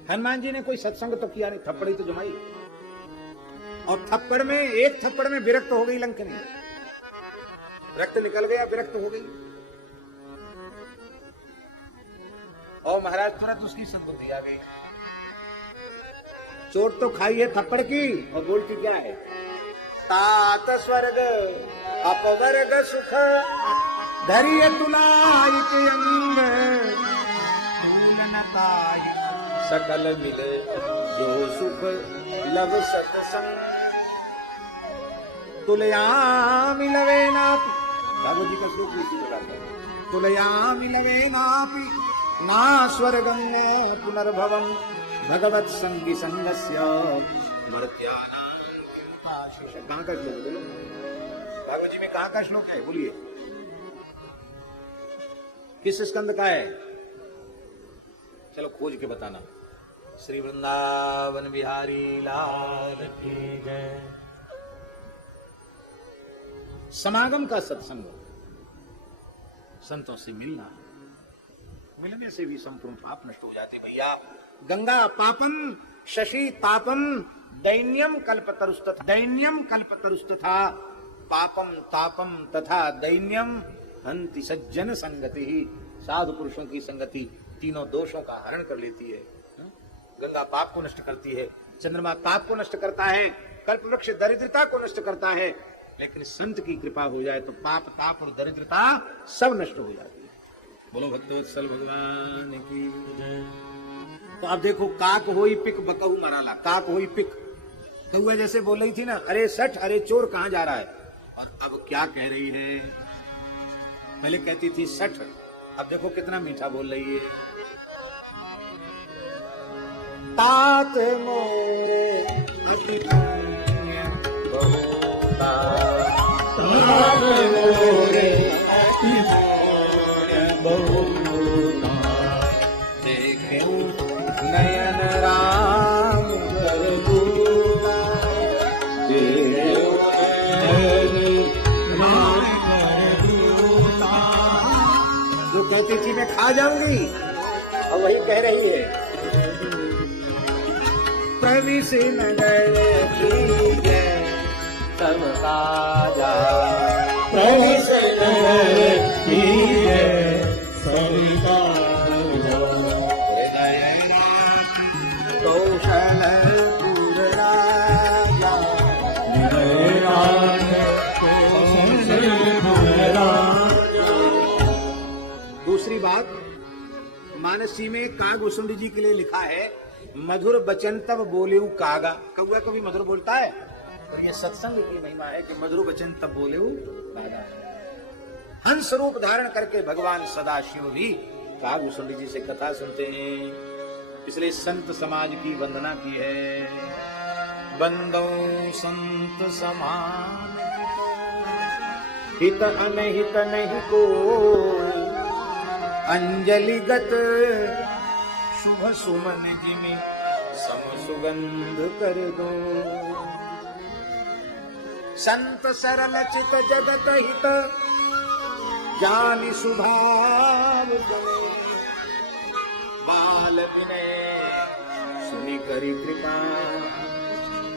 हनुमान जी ने कोई सत्संग तो किया नहीं, थप्पड़ी तो जमाई, और थप्पड़ में, एक थप्पड़ में विरक्त हो गई लंकनी, रक्त निकल गया, विरक्त हो गई। और महाराज तुरंत उसकी सद्बुद्धि आ गई। चोट तो खाई है थप्पड़ की, और बोलती क्या है, तात स्वर्ग अपवर्ग सुख धरिय तुलाई के अंग, सकल मिले जो सुख लव सत्संग, तुलया मिलवे नापि, भागवत जी का श्लोक लिखी लगाता है, तुलया मिलवे नापि ना स्वर्गं ने पुनर्भवं, भगवत संगी संगस्य मर्त्यानां किंताशिष। कहाँ का श्लोक बोलो, भागवत जी में कहाँ का श्लोक है, बोलिए, किस स्कंद का है? चलो खोज के बताना। श्री वृंदावन बिहारी लाल की जय। समागम का सत्संग, संतों से मिलना, मिलने से भी संपूर्ण पाप नष्ट हो जाते भैया। गंगा पापम शशि तापम दैन्यम कल्पतरुस्तथा पापम तापम तथा दैन्यम हंति सज्जन संगति ही। साधु पुरुषों की संगति तीनों दोषों का हरण कर लेती है। गंगा पाप को नष्ट करती है, चंद्रमा ताप को नष्ट करता है, कल्प वृक्ष दरिद्रता को नष्ट करता है, लेकिन संत की कृपा हो जाए तो पाप ताप और दरिद्रता सब नष्ट हो जाती है। बोलो भक्तवत्सल भगवान की जय। तो अब देखो, काक होई पिक बकहु मराला, काक होई पिक, कौआ जैसे बोल रही थी ना, अरे सठ, अरे चोर कहां जा रहा है, और अब क्या कह रही है? पहले कहती थी सठ, अब देखो कितना मीठा बोल रही है। तात मोरे अति पुण्य बहुता, तात मोरे अति पुण्य बहुता, देखे नयन राम कर दूला, देखे नयन राम कर दूला। जो कहती थी मैं खा जाऊंगी, और वही कह रही है प्रविश नगर की जय सब राजा, प्रविश नगर की जय सब राजा, हृदय कौशलपुर राजा, कौशलपुर राजा। दूसरी बात, मानसी में कागभूषण जी के लिए लिखा है, मधुर बचन तब बोलेऊ कागा। कौआ कभी मधुर बोलता है, और ये सत्संग की महिमा है कि मधुर वचन तब बोलेऊ कागा। हंस रूप धारण करके भगवान सदाशिव भी कागभूषण जी से कथा सुनते हैं, इसलिए संत समाज की वंदना की है। बंदो संत समान हित अनहित नहीं कोई, अंजलिगत शुभ सुमन जिमे सम सुगंध कर दो। संत सरल चित जगत हित जानि सुभाव गणे, बाल विनय सुनि करि कृपा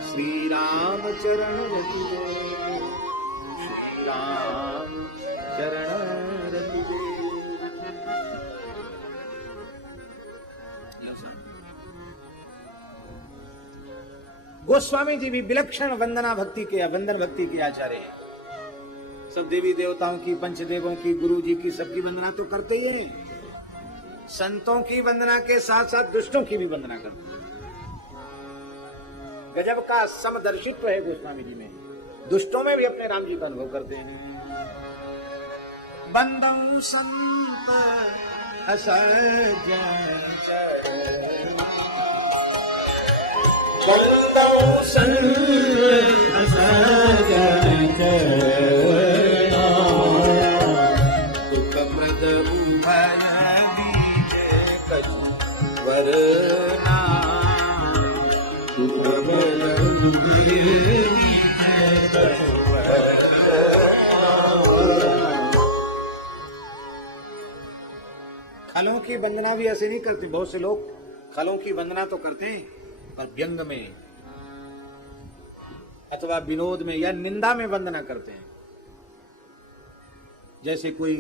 श्री राम चरण रति दे, श्री राम चरण रति दे। गोस्वामी जी भी विलक्षण वंदना भक्ति के, वंदन भक्ति के आचार्य हैं। सब देवी देवताओं की, पंचदेवों की, गुरु जी की, सबकी वंदना तो करते ही हैं। संतों की वंदना के साथ साथ दुष्टों की भी वंदना करते हैं। गजब का समदर्शित्व है गोस्वामी जी में, दुष्टों में भी अपने राम जी का अनुभव करते हैं। बंदौ संत असजन बंदौ संत असजन दुख प्रद उभय बीजे कछु वरना, दुख प्रद उभय कछु खलों की वंदना भी ऐसे नहीं करते। बहुत से लोग खलों की वंदना तो करते हैं, पर व्यंग में अथवा विनोद में या निंदा में वंदना करते हैं। जैसे कोई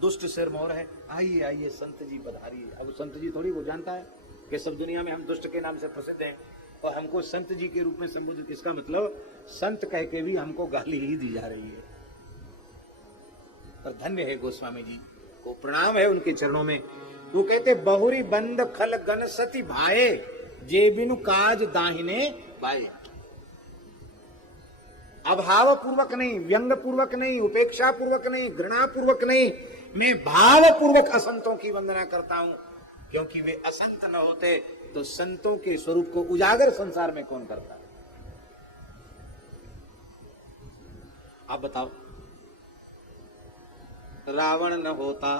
दुष्ट सिरमौर है, आइए आइए संत जी पधारिए। अब संत जी थोड़ी वो जानता है कि सब दुनिया में हम दुष्ट के नाम से प्रसिद्ध हैं और हमको संत जी के रूप में संबोधित, इसका मतलब संत कह के भी हमको गाली ही दी जा रही है। पर धन्य है गोस्वामी जी को प्रणाम है उनके चरणों में। वो कहते बहुरी बंद खल गन सती भाए, जे बिनु काज दाहिने बाए। अभाव पूर्वक नहीं, व्यंग पूर्वक नहीं, उपेक्षा पूर्वक नहीं, घृणा पूर्वक नहीं, मैं भाव पूर्वक असंतों की वंदना करता हूं, क्योंकि वे असंत न होते तो संतों के स्वरूप को उजागर संसार में कौन करता। आप बताओ, रावण न होता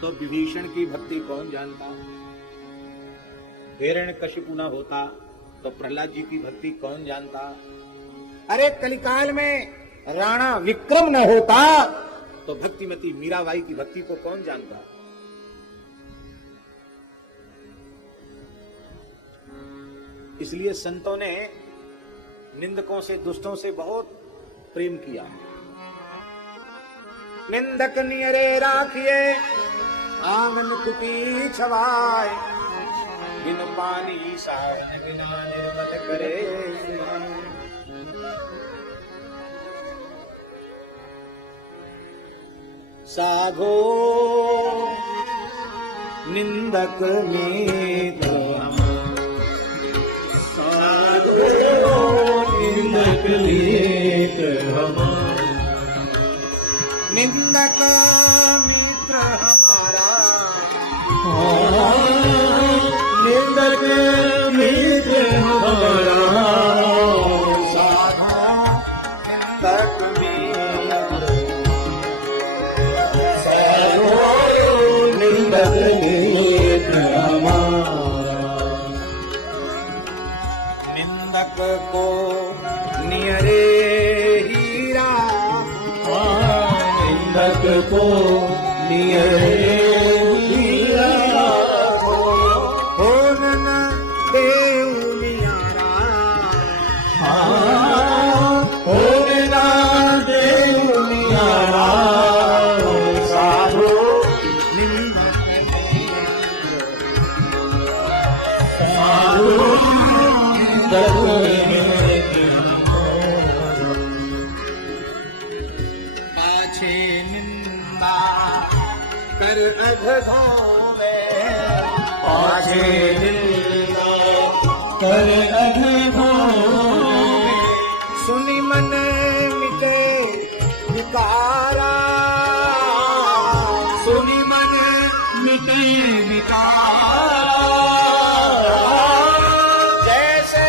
तो विभीषण की भक्ति कौन जानता, हिरण्यकशिपु न होता तो प्रहलाद जी की भक्ति कौन जानता, अरे कलिकाल में राणा विक्रम न होता तो भक्तिमती मीराबाई की भक्ति को कौन जानता है? इसलिए संतों ने निंदकों से, दुष्टों से बहुत प्रेम किया। निंदक नियरे राखिए, आंगन कुटी छवाए, बिन पानी सावन बिना निर्मल करे। साधो निंदक मित्र, साधो निंदक मित्र हमारा, निंदक मित्र हमारा, निंदक मित्र हमारा, साधो निंदक निंदक मित्र हमारा। निंदक को नियरे हीरा, निंदक को नियरे हीरा, हो न देव नियारा, हो ना देव नियारा। साधो पाछे निंदा कर अधधोवे, पाछे निंदा कर अधधोवे, सुनि मन मिटे विकारा, सुनि मन मिटे विकारा। जैसे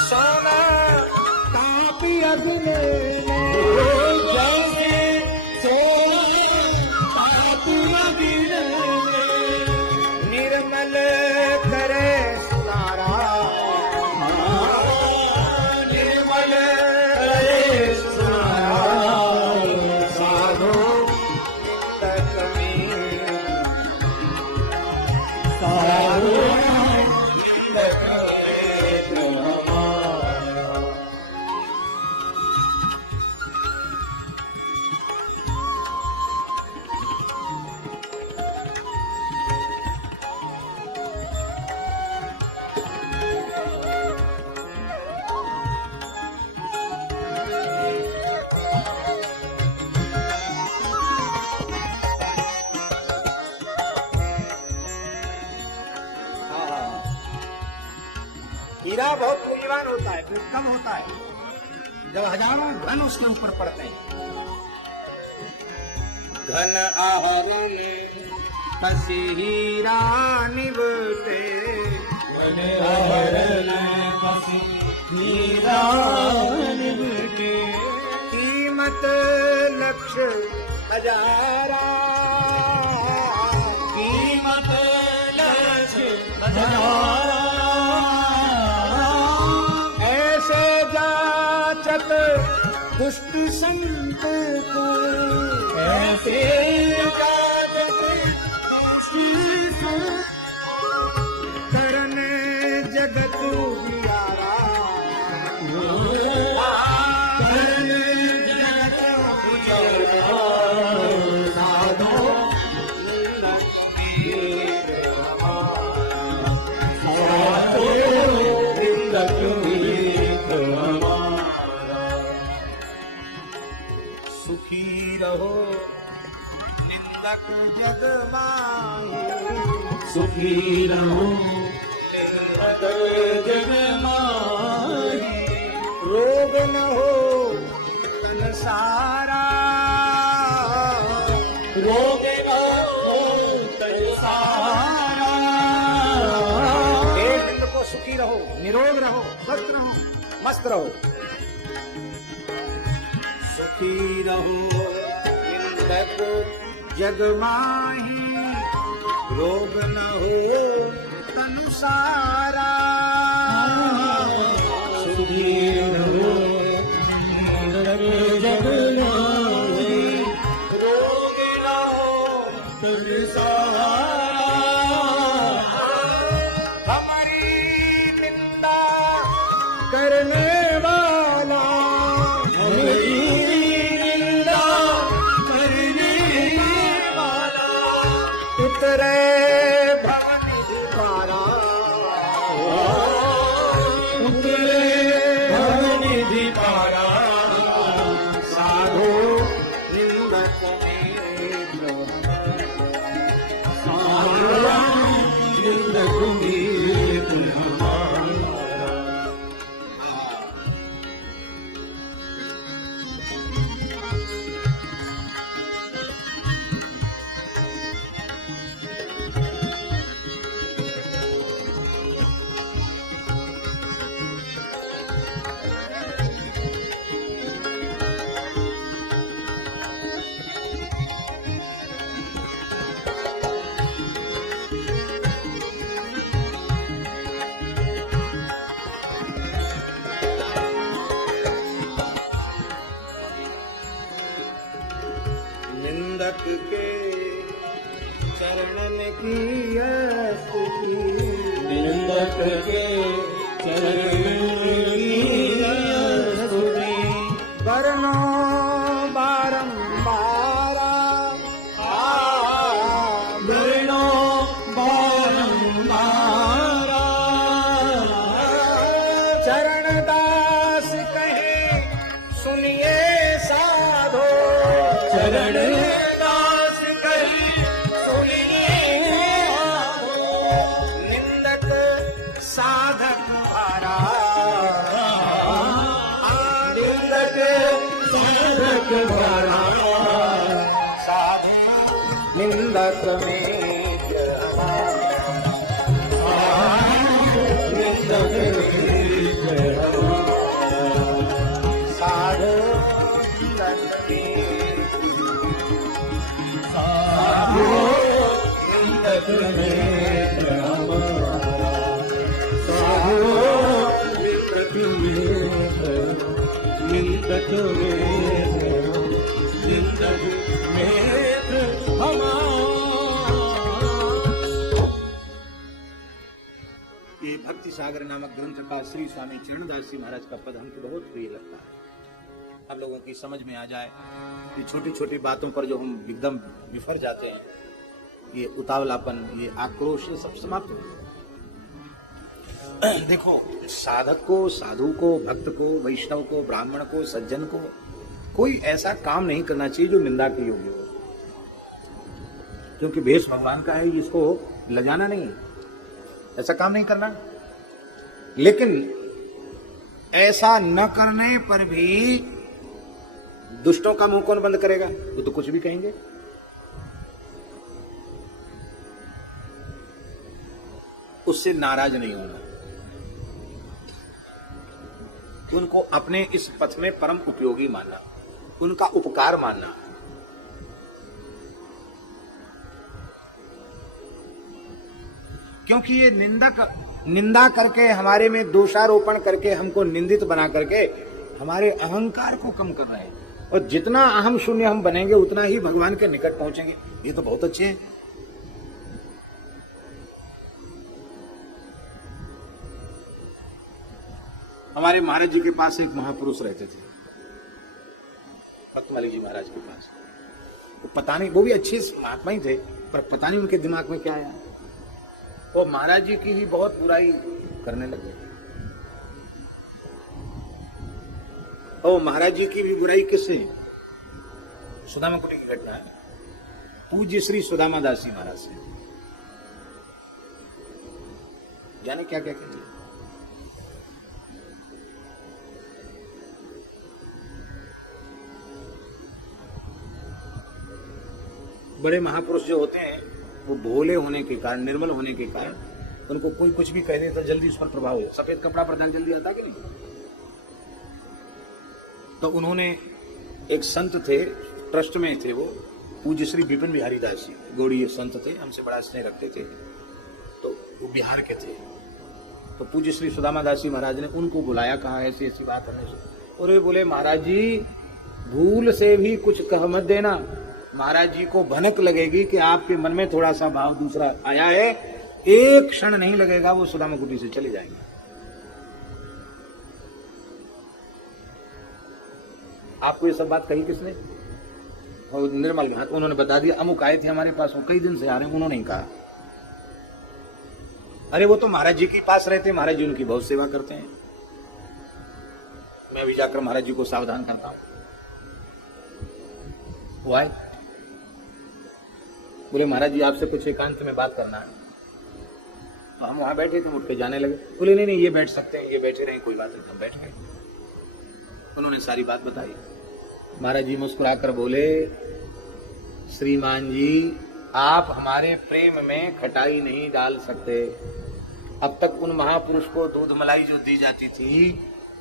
सोना तापी अग्नि में, जैसे सोना तापी अग्नि में, निर्मल करे सुनारा, निर्मल करे सुनारा। साधो तक साधो निंदक मित्र हमारा। हीरा बहुत मूल्यवान होता है, फिर कब होता है? जब हजारों धन उसके ऊपर पड़ते हैं। घन आहर में फंसी हीरा निभते, मन आहर में फंसी हीरा निभते, कीमत लक्ष्य हजारा, कीमत लक्ष्य हजारा। ऐसे जाचक दुष्ट संत को, ऐसे जाचक दुष्ट करने जगत उजियारा, करने जगत उजियारा। साधो निंदक मित्र हमारा। सुखी रहो निंदक जग माही, सुखी रहो निंदक जग माही, रोग न हो तन सारा, रोग न हो तन सारा। हे निंद को सुखी रहो, निरोग रहो, स्वस्थ रहो, मस्त रहो। सुखी रहो निंदक जग माही, रोग न हो तनु सारा, सुखी रहो निंदक जग माही, तरसारा हमारी निंदा करने वाला हमारी निंदा करने वाला उतरे भवन द्वारा उतरे भवन दीपारा साधु निंदक सारा निंदक मीत हमारा निंदक के चरणन की स्तुति निंदक के चरण की स्तुति करनो बारंबारा करणो बारंबारा चरण दास कहे सुनिए साधो चरण दास कही सुनिए निंदक साधक हारा निंदक साधक द्वारा साधु निंदक में निंदक साधु निंदक में निंदक में निंदक में ये भक्ति सागर नामक ग्रंथ का श्री स्वामी चरणदास जी महाराज का पद हमको बहुत प्रिय लगता है। आप लोगों की समझ में आ जाए, ये छोटी छोटी बातों पर जो हम एकदम विफर जाते हैं, ये उतावलापन, ये आक्रोश, ये सब समाप्त हो जाए। देखो, साधक को, साधु को, भक्त को, वैष्णव को, ब्राह्मण को, सज्जन को कोई ऐसा काम नहीं करना चाहिए जो निंदा के योग्य हो, क्योंकि भेष भगवान का है, इसको लजाना नहीं, ऐसा काम नहीं करना। लेकिन ऐसा न करने पर भी दुष्टों का मुंह कौन बंद करेगा? वो तो कुछ भी कहेंगे। उससे नाराज नहीं होना, उनको अपने इस पथ में परम उपयोगी मानना, उनका उपकार मानना। क्योंकि ये निंदा करके, हमारे में दोषारोपण करके, हमको निंदित बना करके हमारे अहंकार को कम कर रहे हैं, और जितना अहम शून्य हम बनेंगे उतना ही भगवान के निकट पहुंचेंगे। ये तो बहुत अच्छे हैं। हमारे महाराज जी के पास एक महापुरुष रहते थे, पतमाली जी महाराज के पास। तो पता नहीं, वो भी अच्छे महात्मा ही थे, पर पता नहीं उनके दिमाग में क्या आया, वो महाराज जी की ही बहुत बुराई करने लगे। और महाराज जी की भी बुराई किससे? सुदामा कुटी की घटना है, पूज्य श्री सुदामा दास जी महाराज से। जाने क्या क्या कहते हैं। बड़े महापुरुष जो होते हैं वो भोले होने के कारण, निर्मल होने के कारण उनको कोई कुछ भी कह दे तो जल्दी उस पर प्रभाव हो। सफेद कपड़ा पर दाग जल्दी आता कि नहीं? तो उन्होंने, एक संत थे, ट्रस्ट में थे वो, पूज्य श्री विपिन बिहारी दास जी, गौड़ीय संत थे, हमसे बड़ा स्नेह रखते थे, तो वो बिहार के थे। तो पूज्य श्री सुदामा दास जी महाराज ने उनको बुलाया, कहा ऐसी ऐसी बात हमने सुनी। और वे बोले, महाराज जी भूल से भी कुछ कह मत देना, महाराज जी को भनक लगेगी कि आपके मन में थोड़ा सा भाव दूसरा आया है, एक क्षण नहीं लगेगा, वो सुदामा कुटी से चले जाएंगे। आपको ये सब बात कही किसने? और निर्मल भात उन्होंने बता दिया, अमुक आए थे हमारे पास, वो कई दिन से आ रहे हैं, उन्होंने ही कहा। अरे वो तो महाराज जी के पास रहते, महाराज जी उनकी बहुत सेवा करते हैं, मैं भी जाकर महाराज जी को सावधान करता हूं। वो आए, बोले महाराज जी आपसे कुछ एकांत में बात करना है। तो हम वहां बैठे थे, उठ के जाने लगे। बोले नहीं नहीं, ये बैठ सकते हैं, ये बैठे रहे, कोई बात नहीं। हम बैठ गए, उन्होंने सारी बात बताई। महाराज जी मुस्कुराकर बोले, श्रीमान जी आप हमारे प्रेम में खटाई नहीं डाल सकते। अब तक उन महापुरुष को दूध मलाई जो दी जाती थी,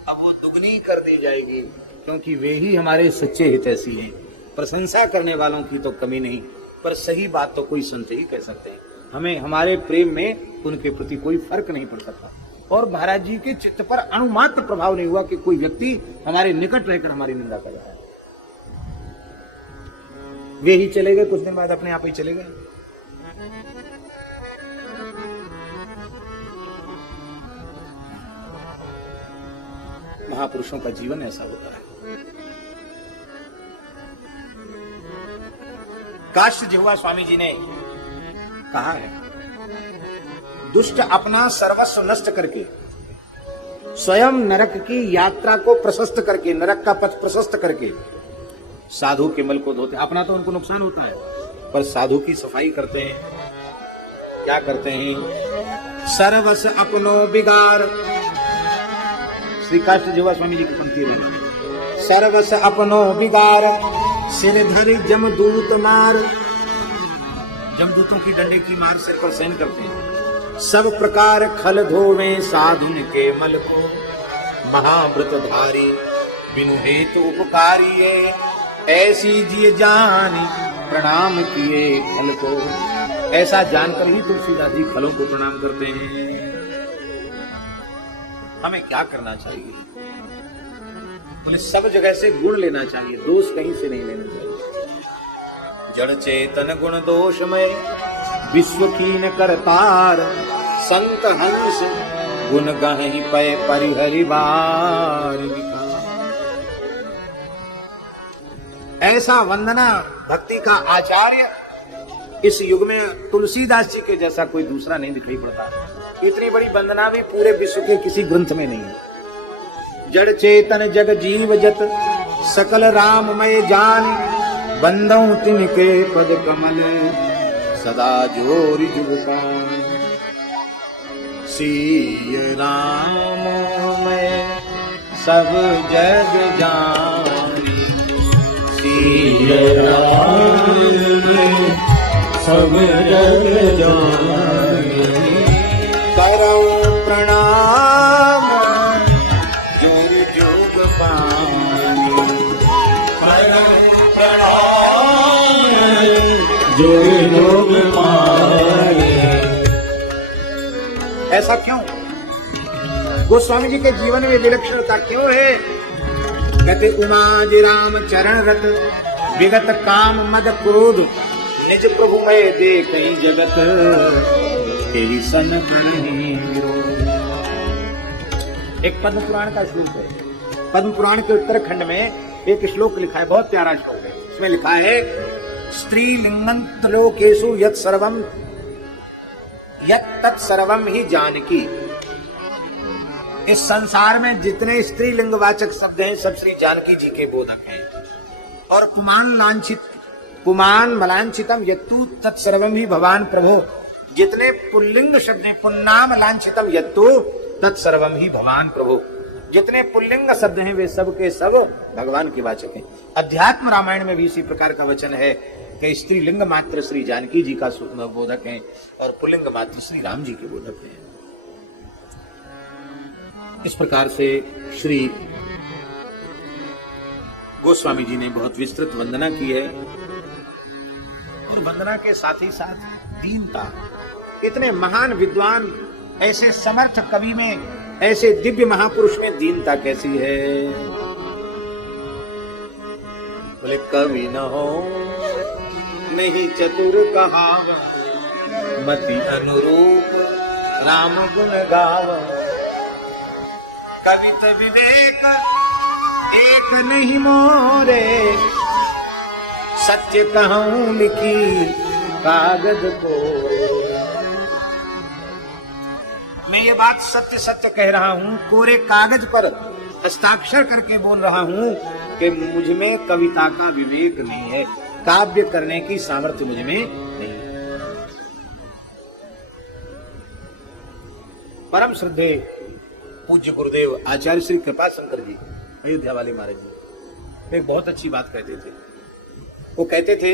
अब वो दुगनी कर दी जाएगी, क्योंकि वे ही हमारे सच्चे हितैषी हैं। प्रशंसा करने वालों की तो कमी नहीं, पर सही बात तो कोई संत ही कह सकते हैं। हमें हमारे प्रेम में उनके प्रति कोई फर्क नहीं पड़ सकता। और महाराज जी के चित्त पर अणुमात्र प्रभाव नहीं हुआ कि कोई व्यक्ति हमारे निकट रहकर हमारी निंदा कर रहा है। वे ही चले गए, कुछ दिन बाद अपने आप ही चले गए। महापुरुषों का जीवन ऐसा होता है। काष्ठ जिह्वा स्वामी जी ने कहा है, दुष्ट अपना सर्वस्व नष्ट करके, स्वयं नरक की यात्रा को प्रशस्त करके, नरक का पथ प्रशस्त करके साधु के मल को धोते। अपना तो उनको नुकसान होता है, पर साधु की सफाई करते हैं। क्या करते हैं? सर्वस अपनो बिगाड़, श्री काष्ठ जिह्वा स्वामी जी की पंक्ति रही। सर्वस अपनो बिगाड़, सिर धरि जमदूत मार, जमदूतों की डंडे की मार सिर पर सहन करते हैं। सब प्रकार खल धोवे साधुन के मल को, महाव्रत धारी बिनु हेतु उपकारिये, ऐसी जिय जानी प्रणाम किए खल को। ऐसा जानकर ही तुलसीदास जी खलों को प्रणाम करते हैं। हमें क्या करना चाहिए? बोले सब जगह से गुण लेना चाहिए, दोष कहीं से नहीं लेना चाहिए। जड़ चेतन गुण दोषमय विश्व कीन करतार, संत हंस गुण गहि पय परिहरिवार। ऐसा वंदना भक्ति का आचार्य इस युग में तुलसीदास जी के जैसा कोई दूसरा नहीं दिखाई पड़ता। इतनी बड़ी वंदना भी पूरे विश्व के किसी ग्रंथ में नहीं है। जड़ चेतन जग जीव जत सकल राममय जान, बंदौ तिनके पद कमल सदा जोरि जुगता। सिय राम मैं सब जग जानी, सिय राम मैं सब जग जानी। करौ प्रणाम जुग जुग पानी, करौ प्रणाम जुग जुग पानी। ऐसा क्यों? गोस्वामी जी के जीवन में विलक्षणता क्यों है? कहते उमाज राम चरण रत, विगत काम मद क्रोध, निज प्रभु में देखहि जगत, तेरी सन प्रणहि। एक पद्म पुराण का श्लोक है। पद्म पुराण के उत्तरखंड में एक श्लोक लिखा है, बहुत प्यारा श्लोक है। इसमें लिखा है, स्त्रीलिंगं त्रिलोकेषु यत् सर्वं यत् तत् सर्वं ही जानकी। इस संसार में जितने स्त्रीलिंग वाचक शब्द हैं, सब श्री जानकी जी के बोधक हैं। और पुमान मलांछितम यत्तु तत्सर्वम ही भवान प्रभो, जितने पुल्लिंग शब्द हैं, पुन्नाम लांछितम यत्तु तत्सर्वम ही भवान प्रभु, जितने पुल्लिंग शब्द हैं वे सब के सब भगवान के वाचक हैं। अध्यात्म रामायण में भी इसी प्रकार का वचन है कि स्त्रीलिंग मात्र श्री जानकी जी का बोधक हैं और पुल्लिंग मात्र श्री राम जी के बोधक हैं। इस प्रकार से श्री गोस्वामी जी ने बहुत विस्तृत वंदना की है। और वंदना के साथ ही साथ दीनता। इतने महान विद्वान, ऐसे समर्थ कवि में, ऐसे दिव्य महापुरुष में दीनता कैसी है? बोले कवि न हो नहीं चतुर कहाव, मति अनुरूप राम गुण गाव। कवित विवेक एक नहीं मोरे, सत्य कहूं लिखी कागज को। मैं ये बात सत्य सत्य कह रहा हूं, कोरे कागज पर हस्ताक्षर करके बोल रहा हूं कि मुझ में कविता का विवेक नहीं है, काव्य करने की सामर्थ्य मुझ में नहीं है। परम श्रद्धे पूज्य गुरुदेव आचार्य श्री कृपा शंकर जी अयोध्या वाले महाराज जी एक बहुत अच्छी बात कहते थे। वो कहते थे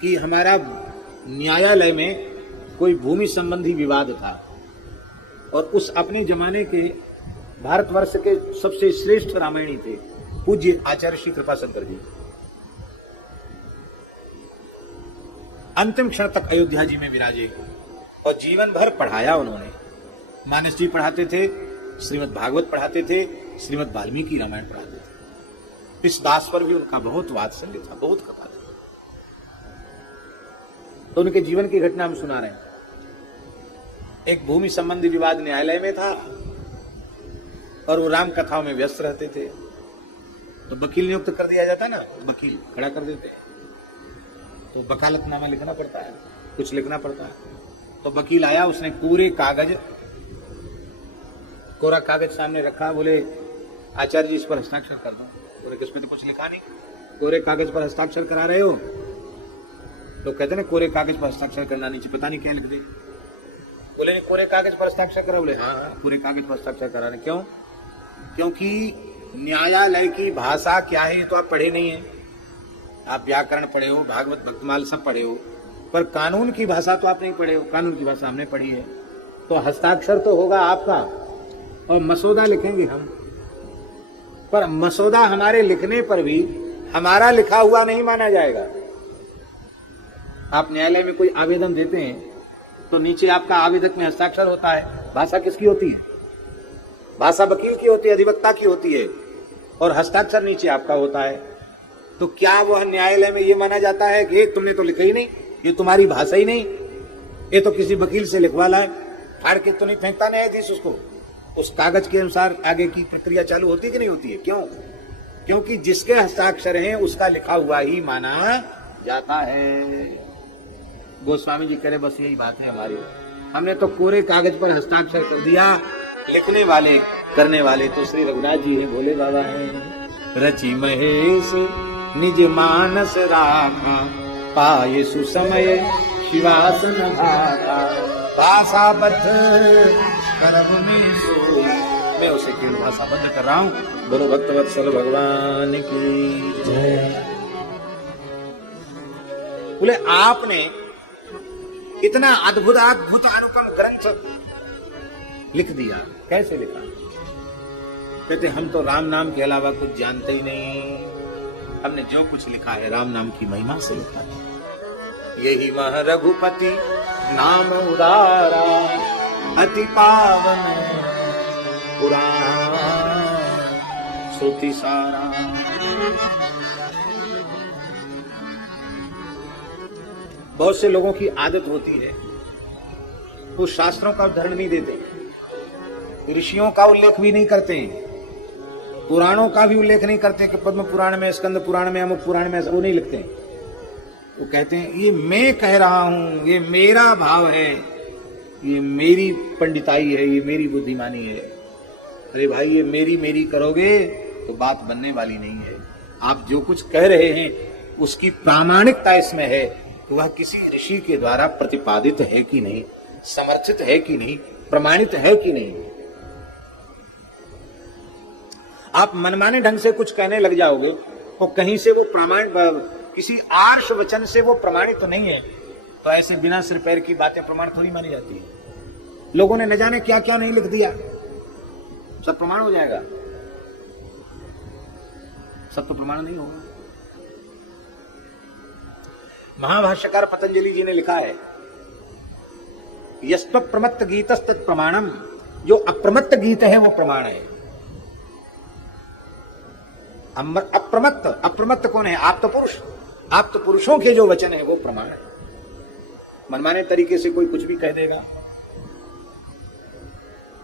कि हमारा न्यायालय में कोई भूमि संबंधी विवाद था और उस अपने जमाने के भारतवर्ष के सबसे श्रेष्ठ रामायणी थे पूज्य आचार्य श्री कृपा शंकर जी। अंतिम क्षण तक अयोध्या जी में विराजे और जीवन भर पढ़ाया उन्होंने। मानस जी पढ़ाते थे, श्रीमद् भागवत पढ़ाते थे, श्रीमद् वाल्मीकि रामायण पढ़ाते थे। इस दास पर भी उनका बहुत वात्सल्य था, बहुत कृपा था। तो उनके जीवन की घटना हम सुना रहे हैं। एक भूमि संबंधी विवाद न्यायालय में था और वो राम कथाओं में व्यस्त रहते थे। तो वकील नियुक्त कर दिया जाता ना, वकील खड़ा कर देते, तो वकालतनामा लिखना पड़ता है, कुछ लिखना पड़ता है। तो वकील आया, उसने पूरे कागज, कोरा कागज सामने रखा, बोले आचार्य जी इस पर हस्ताक्षर कर दो। बोले किसमें तो कुछ लिखा नहीं, कोरे कागज पर हस्ताक्षर करा रहे हो। तो कहते ना कोरे कागज पर हस्ताक्षर करना, नीचे पता नहीं क्या लिख दे। बोले नहीं कोरे कागज पर हस्ताक्षर करा। बोले हाँ पूरे कागज पर हस्ताक्षर करा रहे। क्यों? क्योंकि न्यायालय की भाषा क्या है ये तो आप पढ़े नहीं है। आप व्याकरण पढ़े हो, भागवत भक्तमाल सब पढ़े हो, पर कानून की भाषा तो आप नहीं पढ़े हो। कानून की भाषा हमने पढ़ी है। तो हस्ताक्षर तो होगा आपका और मसौदा लिखेंगे हम, पर मसौदा हमारे लिखने पर भी हमारा लिखा हुआ नहीं माना जाएगा। आप न्यायालय में कोई आवेदन देते हैं तो नीचे आपका आवेदक में हस्ताक्षर होता है। भाषा किसकी होती है? भाषा वकील की होती है, अधिवक्ता की होती है, और हस्ताक्षर नीचे आपका होता है। तो क्या वह न्यायालय में यह माना जाता है कि तुमने तो लिखा ही नहीं, ये तुम्हारी भाषा ही नहीं, ये तो किसी वकील से लिखवा लाए, फाड़ के तो नहीं फेंकता न्यायाधीश उसको। उस कागज के अनुसार आगे की प्रक्रिया चालू होती कि नहीं होती है? क्यों? क्योंकि जिसके हस्ताक्षर हैं उसका लिखा हुआ ही माना जाता है। गोस्वामी जी कह रहे बस यही बात है हमारी, हमने तो कोरे कागज पर हस्ताक्षर कर दिया, लिखने वाले करने वाले तो श्री रघुनाथ जी हैं, भोले बाबा हैं। रचि महेश निज मानस राखा, पाये सुसमय शिवासन भाखा, भाषाबद्ध करब में सो। मैं उसे केवल भाषाबद्ध कर रहा हूं। बोलो भक्तवत्सल भगवान की जय। बोले आपने इतना अद्भुत अद्भुत अनुपम ग्रंथ लिख दिया, कैसे लिखा? कहते हम तो राम नाम के अलावा कुछ जानते ही नहीं, हमने जो कुछ लिखा है राम नाम की महिमा से लिखा है। यही मह रघुपति नाम उदारा, अति पावन पुराण श्रुति सारा। बहुत से लोगों की आदत होती है वो शास्त्रों का उदाहरण नहीं देते, ऋषियों का उल्लेख भी नहीं करते, पुराणों का भी उल्लेख नहीं करते कि पद्म पुराण में, स्कंद पुराण में, अमुक पुराण में, वो नहीं लिखते। वो कहते हैं ये मैं कह रहा हूं, ये मेरा भाव है, ये मेरी पंडिताई है, ये मेरी बुद्धिमानी है। अरे भाई ये मेरी मेरी करोगे तो बात बनने वाली नहीं है। आप जो कुछ कह रहे हैं उसकी प्रामाणिकता इसमें है कि वह किसी ऋषि के द्वारा प्रतिपादित है कि नहीं, समर्थित है कि नहीं, प्रमाणित है कि नहीं। आप मनमाने ढंग से कुछ कहने लग जाओगे तो कहीं से वो प्रमाण, किसी आर्ष वचन से वो प्रमाणित तो नहीं है, तो ऐसे बिना सिर पैर की बातें प्रमाण थोड़ी मानी जाती है। लोगों ने न जाने क्या क्या नहीं लिख दिया, सब प्रमाण हो जाएगा? सब तो प्रमाण नहीं होगा। महाभाष्यकार पतंजलि जी ने लिखा है यस्त्व प्रमत्त गीतस्तत् प्रमाणम, जो अप्रमत्त गीत है वो प्रमाण है। अप्रमत्त, अप्रमत्त कौन है? आप तो पुरुष, आप तो पुरुषों के जो वचन है वो प्रमाण है। मनमाने तरीके से कोई कुछ भी कह देगा,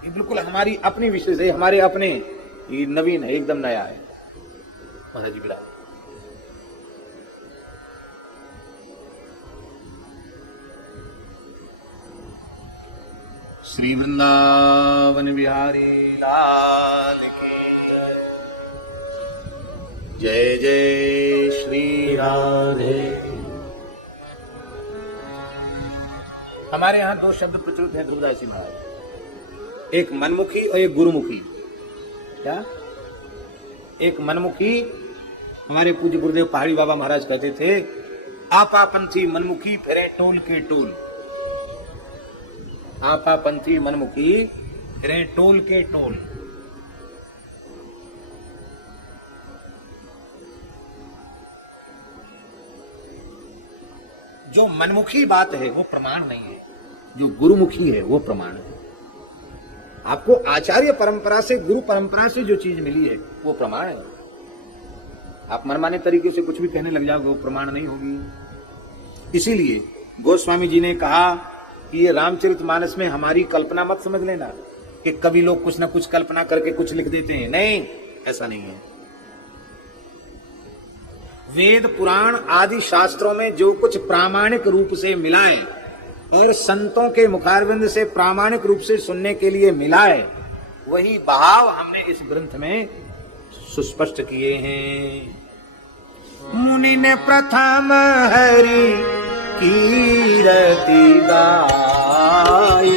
ये बिल्कुल हमारी अपनी विशेष है, हमारे अपने, ये नवीन है, एकदम नया है। महाराज जी बिराज। श्री वृंदावन बिहारी लाल की जय जय श्री राधे। हमारे यहां दो शब्द प्रचलित हैं ध्रुवदास जी महाराज, एक मनमुखी और एक गुरुमुखी। क्या? एक मनमुखी, हमारे पूज्य गुरुदेव पहाड़ी बाबा महाराज कहते थे, आपापंथी मनमुखी फिरे टोल के टोल। आपापंथी मनमुखी फिरे टोल के टोल। जो मनमुखी बात है वो प्रमाण नहीं है, जो गुरुमुखी है वो प्रमाण है। आपको आचार्य परंपरा से, गुरु परंपरा से जो चीज मिली है वो प्रमाण है। आप मनमाने तरीके से कुछ भी कहने लग जाओगे वो प्रमाण नहीं होगी। इसीलिए गोस्वामी जी ने कहा कि ये रामचरितमानस में हमारी कल्पना मत समझ लेना कि कभी लोग कुछ ना कुछ कल्पना करके कुछ लिख देते हैं। नहीं, ऐसा नहीं है। वेद पुराण आदि शास्त्रों में जो कुछ प्रामाणिक रूप से मिला है और संतों के मुखारविंद से प्रामाणिक रूप से सुनने के लिए मिला है, वही भाव हमने इस ग्रंथ में सुस्पष्ट किए हैं। मुनि ने प्रथम हरि कीरति गाई,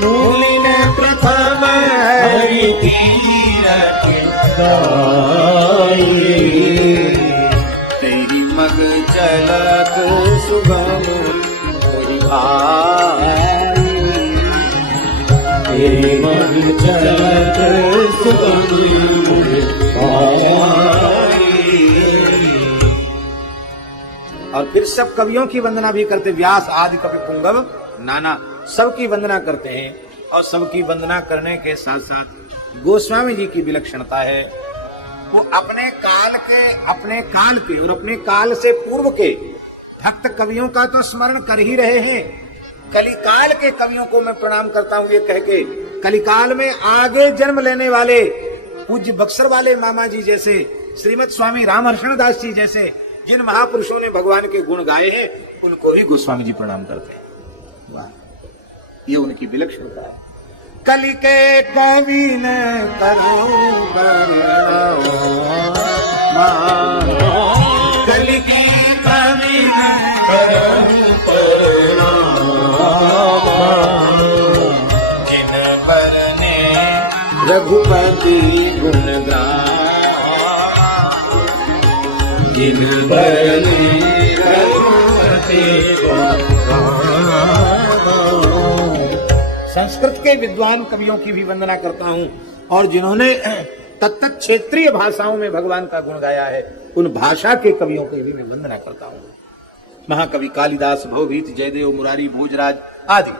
मुनि ने प्रथम हरि कीरति गाई, तेरी मग चलत सुगम आई, तेरी मग चलत सुगम आई। और फिर सब कवियों की वंदना भी करते, व्यास आदि कवि पुंगव नाना, सबकी वंदना करते हैं। और सबकी वंदना करने के साथ साथ गोस्वामी जी की विलक्षणता है, वो अपने काल के और अपने काल से पूर्व के भक्त कवियों का तो स्मरण कर ही रहे हैं। कलिकाल के कवियों को मैं प्रणाम करता हूं ये कह के, कलिकाल में आगे जन्म लेने वाले पूज्य बक्सर वाले मामा जी जैसे, श्रीमद स्वामी रामहर्षण दास जी जैसे जिन महापुरुषों ने भगवान के गुण गाए हैं, उनको भी गोस्वामी जी प्रणाम करते हैं। वाह, ये उनकी विलक्षणता है। कलि के कवि न करो कलि की कवि न करो, जिन बरने रघुपति गुण गाए, जिन बरने रघुपति गुण गाए। संस्कृत के विद्वान कवियों की भी वंदना करता हूं, और जिन्होंने तत्त क्षेत्रीय भाषाओं में भगवान का गुण गाया है, उन भाषा के कवियों की भी मैं वंदना करता हूं। महाकवि कालिदास, भवभीत, जयदेव, मुरारी, भोजराज आदि,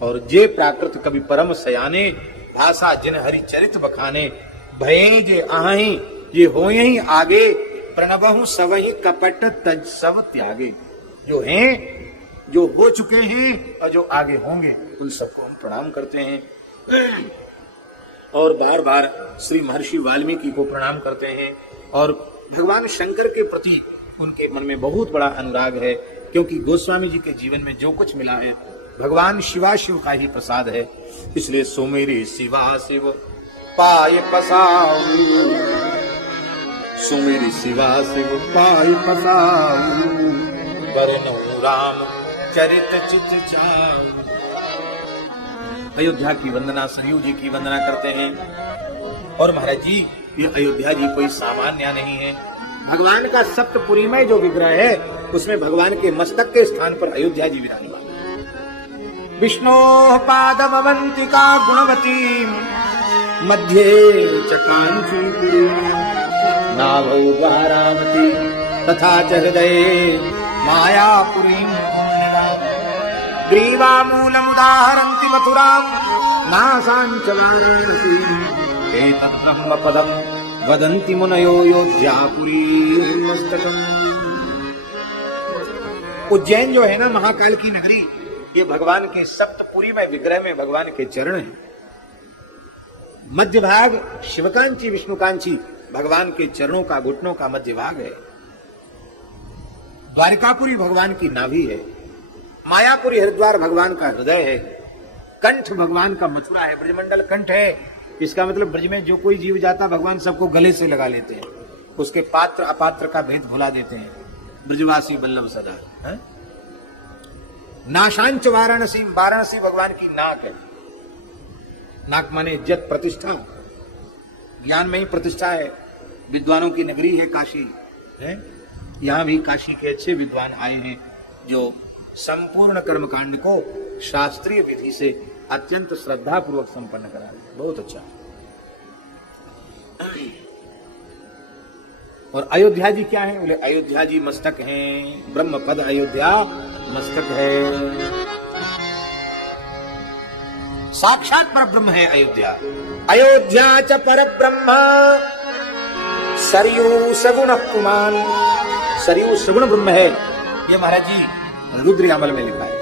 और जे प्राकृत कवि परम सयाने, भाषा जिन हरि चरित बखाने, भये जे आही ये हो यही आगे, प्रणबहु सवहि कपट तज सब त्यागे। जो हैं, जो हो चुके हैं और जो आगे होंगे, उन सबको हम प्रणाम करते हैं। और बार बार श्री महर्षि वाल्मीकि को प्रणाम करते हैं। और भगवान शंकर के प्रति उनके मन में बहुत बड़ा अनुराग है, क्योंकि गोस्वामी जी के जीवन में जो कुछ मिला है भगवान शिवाशिव का ही प्रसाद है। इसलिए सो मेरे शिवा शिव पाय पसाऊ, सो मेरे शिवा शिव पाय पसाऊ, बरनऊ राम चरित चित चाऊ। अयोध्या की वंदना, सरयू जी की वंदना करते हैं। और महाराज जी, ये अयोध्या जी कोई सामान्य नहीं है। भगवान का सप्तपुरी में जो विग्रह है, उसमें भगवान के मस्तक के स्थान पर अयोध्या जी विराजमान। विष्णो पादमवंतिका गुणवती, मध्ये चकांचुपुरी, नाभौ द्वारावती, तथा च हृदये मायापुरी, ग्रीवामूलमुदाहरन्ति मथुरां नासाञ्च वाराणसी, एतत् ब्रह्मपदं वदंती मुनयो योध्यापुरी मस्तकम्। उज्जैन जो है ना महाकाल की नगरी, ये भगवान के सप्तपुरी में विग्रह में भगवान के चरण हैं। मध्य भाग शिवकांची विष्णुकांची भगवान के चरणों का, घुटनों का मध्य भाग है। द्वारिकापुरी भगवान की नाभि है। मायापुरी हरिद्वार भगवान का हृदय है। कंठ भगवान का मथुरा है। ब्रजमंडल कंठ है। इसका मतलब ब्रज में जो कोई जीव जाता भगवान सबको गले से लगा लेते हैं, उसके पात्र अपात्र का भेद भुला देते हैं। ब्रजवासी बल्लभ सदा है? नाशांच वाराणसी, वाराणसी भगवान की नाक है। नाक माने इज्जत, प्रतिष्ठा, ज्ञान में ही प्रतिष्ठा है। विद्वानों की नगरी है काशी है। यहां भी काशी के अच्छे विद्वान आए हैं जो संपूर्ण कर्मकांड को शास्त्रीय विधि से अत्यंत श्रद्धा पूर्वक संपन्न करा रहे हैं। बहुत अच्छा। और अयोध्या जी क्या है? बोले अयोध्या जी मस्तक हैं। ब्रह्म पद अयोध्या मस्तक है। साक्षात पर ब्रह्म है अयोध्या। अयोध्या च पर ब्रह्म सरयू सगुण पुमान। सरयू सगुण ब्रह्म है। ये महाराज जी रुद्रयामल में लिखा है।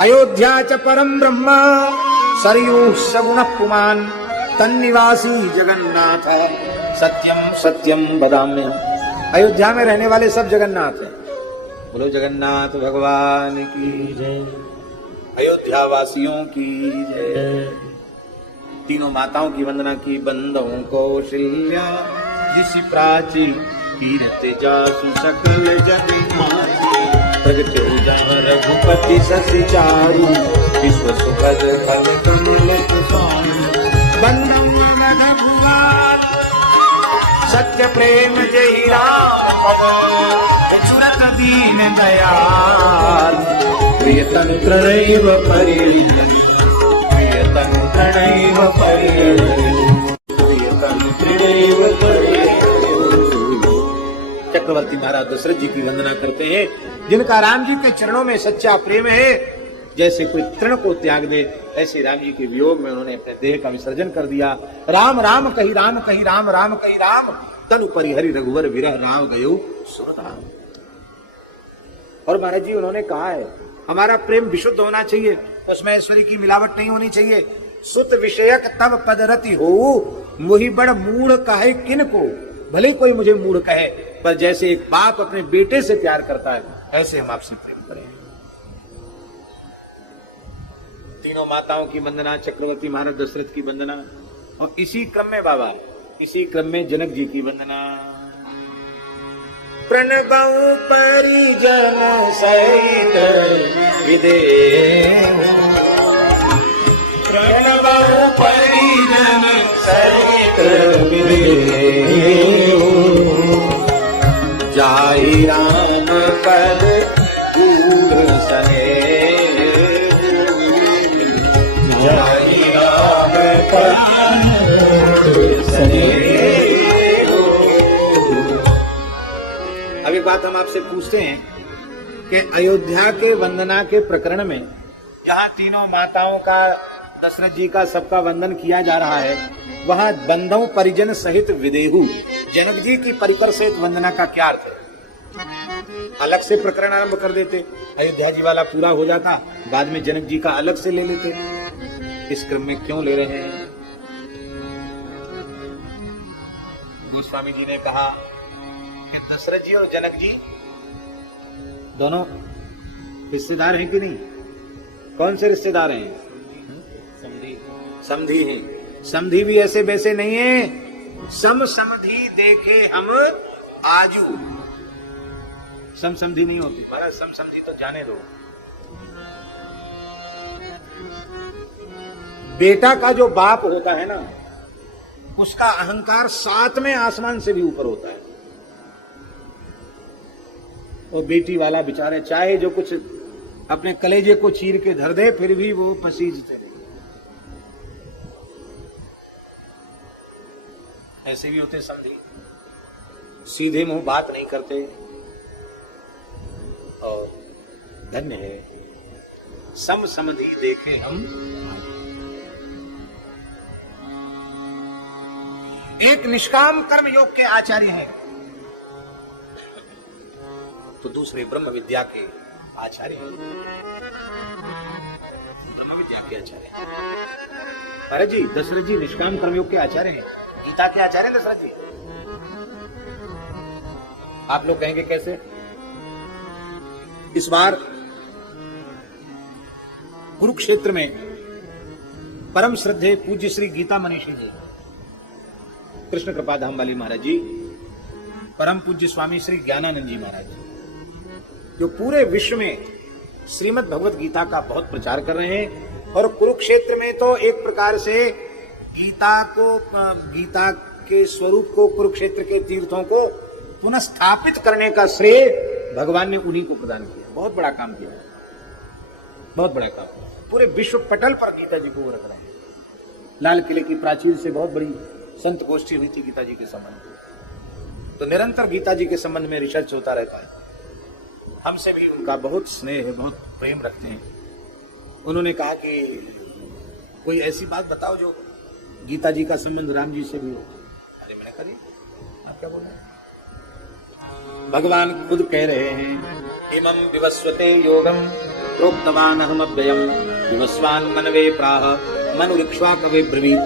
अयोध्या च परम ब्रह्म सरयू सगुण पुमान तन्निवासी जगन्नाथ सत्यम सत्यम बदाम्यहम्। अयोध्या में रहने वाले सब जगन्नाथ हैं। बोलो जगन्नाथ भगवान की जय। अयोध्या वासियों की जय। तीनों माताओं की वंदना की। बंदों कौशल्या ऋषि प्राची कीर्ति जासु सकल जन माती। प्रगटे जहाँ रघुपति शशि चारु विश्व सुखद बंदम सत्य प्रेम जय राम चुरत दीन दयाल। प्रियतनु प्रणैव परिणय प्रियतनु प्रणैव परिणय प्रियतनु प्रणैव परिणय। चक्रवर्ती महाराज दशरथ जी की वंदना करते हैं जिनका राम जी के चरणों में सच्चा प्रेम है। जैसे कोई तृण को त्याग दे, ऐसे राम जी के वियोग में उन्होंने अपने देह का विसर्जन कर दिया। राम राम कही राम कही राम राम कही राम तनु परिहरि रघुवर विरह राम गयो सुरत राम। और महाराज जी उन्होंने कहा है हमारा प्रेम विशुद्ध होना चाहिए, उसमें ऐश्वर्य की मिलावट नहीं होनी चाहिए। सुत विषयक तब पदरति हो मुहि बड़ मूढ़ कहे किन को। भले कोई मुझे मूढ़ कहे, पर जैसे एक बाप अपने बेटे से प्यार करता है ऐसे हम आपसे प्रेम करें। तीनों माताओं की वंदना, चक्रवर्ती महाराज दशरथ की वंदना, और इसी क्रम में बाबा, इसी क्रम में जनक जी की वंदना। प्रणबऊ परिजन सहित विदेह प्रणबऊ परिजन सहित विदेह जाहि राम पद दूर सनेह जाहि राम पद अब एक बात हम आपसे पूछते हैं कि अयोध्या के वंदना के प्रकरण में जहां तीनों माताओं का, दशरथ जी का, सबका वंदन किया जा रहा है, वहां बंधु परिजन सहित विदेहु जनक जी की परिकर सहित वंदना का क्या अर्थ है? अलग से प्रकरण आरंभ कर देते, अयोध्या जी वाला पूरा हो जाता, बाद में जनक जी का अलग से ले लेते। इस क्रम में क्यों ले रहे हैं? गोस्वामी जी ने कहा कि दशरथ जी और जनक जी दोनों रिश्तेदार हैं कि नहीं? कौन से रिश्तेदार हैं? समधी। समधी हैं। समधी भी ऐसे वैसे नहीं है। सम समधी देखे हम आजू। सम समधी नहीं होती, पर सम समधी तो जाने दो। बेटा का जो बाप होता है ना, उसका अहंकार 7वें आसमान से भी ऊपर होता है। और बेटी वाला बेचारे चाहे जो कुछ अपने कलेजे को चीर के धर दे, फिर भी वो पसीजते रहे। ऐसे भी होते समझी, सीधे मुंह बात नहीं करते। और धन्य है सम समधी देखे हम। एक निष्काम कर्म योग के आचार्य हैं, तो दूसरे ब्रह्म विद्या के आचार्य हैं। ब्रह्म विद्या के आचार्य महाराज जी, दशरथ जी निष्काम कर्मयोग के आचार्य हैं, गीता के आचार्य हैं दशरथ जी। आप लोग कहेंगे कैसे? इस बार कुरुक्षेत्र में परम श्रद्धेय पूज्य श्री गीता मनीषी जी, कृष्ण कृपा धाम वाली महाराज जी, परम पूज्य स्वामी श्री ज्ञानानंद जी महाराज जी, जो पूरे विश्व में श्रीमद् भगवत गीता का बहुत प्रचार कर रहे हैं। और कुरुक्षेत्र में तो एक प्रकार से गीता के स्वरूप को, कुरुक्षेत्र के तीर्थों को पुनः स्थापित करने का श्रेय भगवान ने उन्हीं को प्रदान किया। बहुत बड़ा काम किया, बहुत बड़ा काम। पूरे विश्व पटल पर गीता जी को वो रख रहे हैं। लाल किले की प्राचीर से बहुत बड़ी संत गोष्ठी हुई थी गीता जी के संबंध में, तो निरंतर गीता जी के संबंध में रिसर्च होता रहता है। हमसे भी उनका बहुत स्नेह है, बहुत प्रेम रखते हैं। उन्होंने कहा कि कोई ऐसी बात बताओ जो गीता जी का संबंध राम जी से भी हो। अरे मैंने करी, आप क्या बोल रहे हैं? भगवान खुद कह रहे हैं, इमं विवस्वते योगम प्रोक्तवान अहमव्ययम विवस्वान मनवे प्राह मनुरिक्ष्वा कवे ब्रवीत।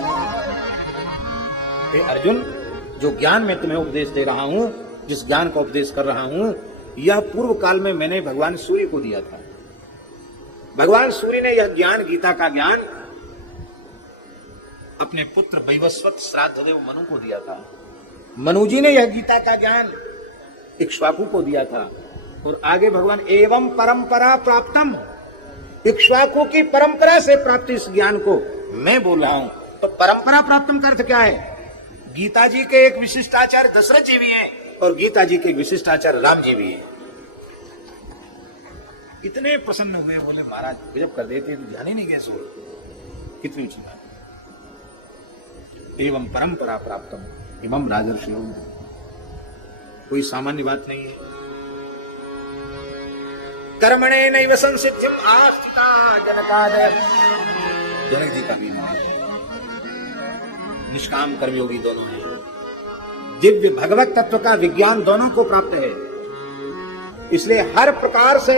हे अर्जुन, जो ज्ञान मैं तुम्हें उपदेश दे रहा हूं, जिस ज्ञान का उपदेश कर रहा हूं, यह पूर्व काल में मैंने भगवान सूर्य को दिया था। भगवान सूर्य ने यह ज्ञान, गीता का ज्ञान, अपने पुत्र वैवस्वत श्राद्धदेव मनु को दिया था। मनु जी ने यह गीता का ज्ञान इक्ष्वाकु को दिया था। और आगे भगवान एवं परंपरा प्राप्तम, इक्ष्वाकु की परंपरा से प्राप्त इस ज्ञान को मैं बोल रहा हूं। तो परंपरा प्राप्तम का अर्थ क्या है? गीता जी के एक विशिष्ट आचार्य दशरथ जी भी हैं और गीता जी के एक विशिष्ट आचार्य राम जी भी हैं। इतने प्रसन्न हुए, बोले महाराज गजब कर देते, तो ध्यान ही नहीं गए सो। कितनी ऊंची बात। एवं परंपरा प्राप्तम इमं राजर्षियों, कोई सामान्य बात नहीं है। कर्मणे नैव संसिद्धिम आस्तिका जनकादय, जनक जी का भी नाम है। निष्काम कर्मयोगी दोनों हैं। दिव्य भगवत तत्व का विज्ञान दोनों को प्राप्त है। इसलिए हर प्रकार से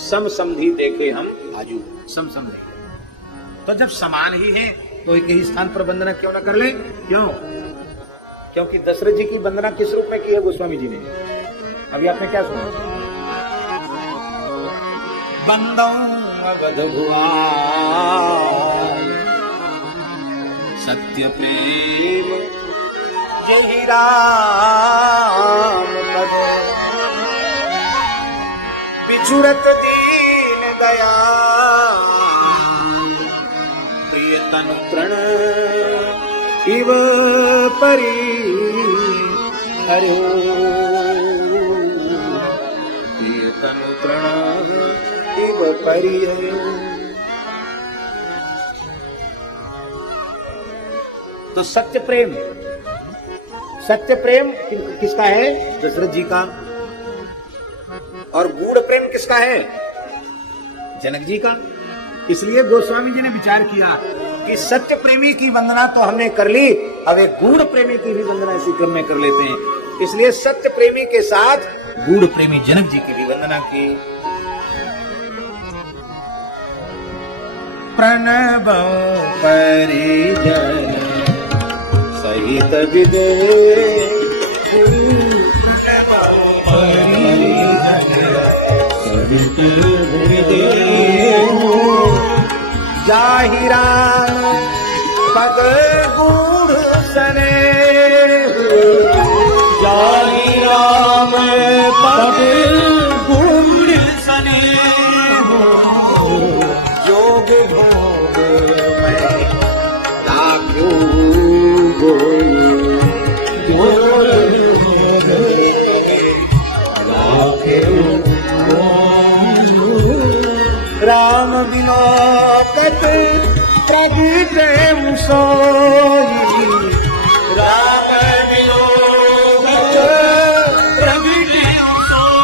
सम समधि देखे हम आजू, सम समधि। तो जब समान ही है तो एक ही स्थान पर वंदना क्यों ना कर ले? क्यों? क्योंकि दशरथ जी की वंदना किस रूप में की है गोस्वामी जी ने? अभी आपने क्या सुना? बंदौ अवध भुआ सत्य प्रेम जहि राम पद, बिछुरत दीन दया प्रिय तनु तृण इव परी। हरि प्रिय तनु तृण इव परी। तो सत्य प्रेम, सत्य प्रेम किसका है? दशरथ जी का। और गूढ़ प्रेम किसका है? जनक जी का। इसलिए गोस्वामी जी ने विचार किया कि सत्य प्रेमी की वंदना तो हमने कर ली, अब एक गूढ़ प्रेमी की भी वंदना इसी क्रम में कर लेते हैं। इसलिए सत्य प्रेमी के साथ गूढ़ प्रेमी जनक जी की भी वंदना की। प्रणव परिजन सहित विदे, जाहिरा पग गूढ़ सने, जाहिरा पग गूढ़ सने, योग भोग में राख्यो राम बिना कत प्रगटे सोई, राम बिना कत प्रगटे सोई,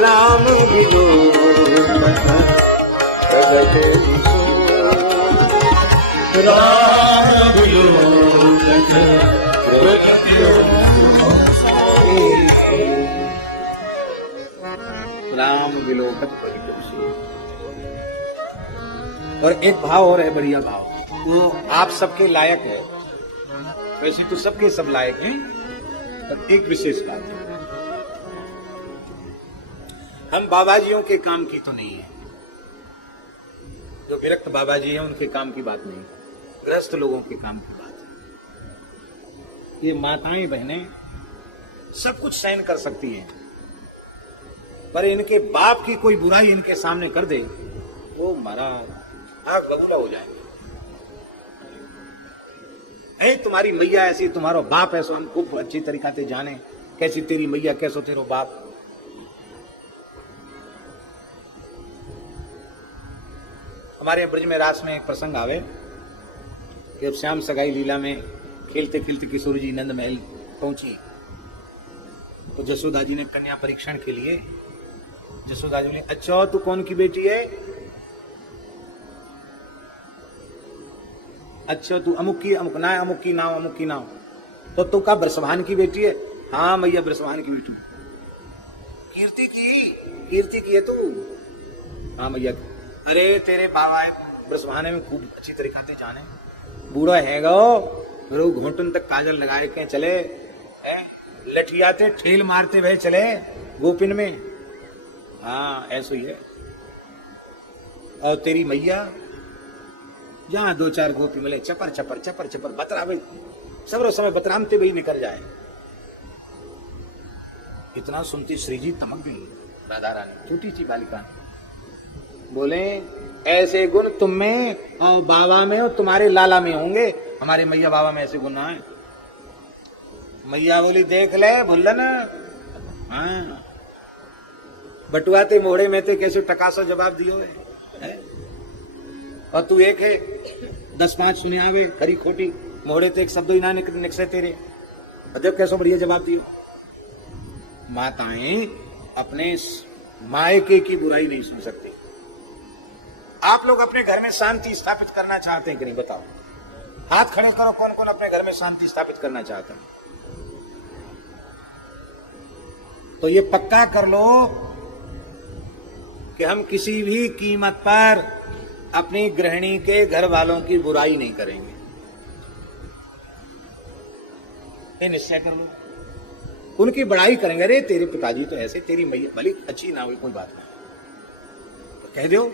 राम बिना कत प्रगटे सोई, राम बिना राम विलोकत परिकर्षी। और एक भाव और है, बढ़िया भाव, वो आप सबके लायक है। वैसे तो सबके सब लायक हैं, पर एक विशेष बात है, हम बाबाजियों के काम की तो नहीं है। जो विरक्त बाबाजी हैं उनके काम की बात नहीं, गृहस्थ लोगों के काम की बात है। ये माताएं बहनें सब कुछ सहन कर सकती हैं, पर इनके बाप की कोई बुराई इनके सामने कर दे, वो मारा आग बबूला हो जाएंगे। तुम्हारी मैया ऐसी, तुम्हारा बाप ऐसा, हम खूब अच्छी तरीका से जाने कैसी तेरी मैया, कैसो तेरो बाप। हमारे ब्रज में रास में एक प्रसंग आवे कि अब श्याम सगाई लीला में खेलते खेलते किशोर जी नंद महल पहुंची, तो जसोदा जी ने कन्या परीक्षण के लिए, जसोदा जी ने, अच्छा तू कौन की बेटी है? अच्छा तू अमुक की, अमुक ना, अमुक की नाव, अमुक की नाव। तो तू का ब्रसभान की बेटी है? हाँ मैया ब्रसभान की बेटी। कीर्ति की है तू? हाँ मैया। अरे तेरे बाबा ब्रसभाने में खूब अच्छी तरीका से जाने, बूढ़ा है गो, घोटन तक काजल लगाए के चले, लठियाते ठेल मारते हुए चले गोपिन में। हाँ ऐसा ही है। और तेरी मैया, जहां दो चार गोपी मिले, चपर चपर चपर चपर बतरावे, सबरो समय बतरामते वही निकल जाए। इतना सुनती श्री जी तमक गई, राधा रानी छोटी सी बालिका। बोले ऐसे गुण तुम में और बाबा में और तुम्हारे लाला में होंगे, हमारे मैया बाबा में ऐसे गुण ना है। मैया बोली देख ले भुल्लन, हाँ बटुआते मोहड़े में थे, कैसे टकासो जवाब दियो है? और तू एक है 10-5 सुने आवे खरी खोटी, मोहड़े ते एक शब्द ही ना निकसे तेरे, अजब कैसो बढ़िया जवाब दियो। माताएं अपने मायके की बुराई नहीं सुन सकती। आप लोग अपने घर में शांति स्थापित करना चाहते हैं कि नहीं? बताओ, हाथ खड़े करो, कौन कौन अपने घर में शांति स्थापित करना चाहते हैं? तो ये पक्का कर लो कि हम किसी भी कीमत पर अपनी गृहिणी के घर वालों की बुराई नहीं करेंगे। ये निश्चय कर लो, उनकी बड़ाई करेंगे। अरे तेरे पिताजी तो ऐसे, तेरी मैया भली अच्छी ना हुई कोई बात नहीं, तो कह दो।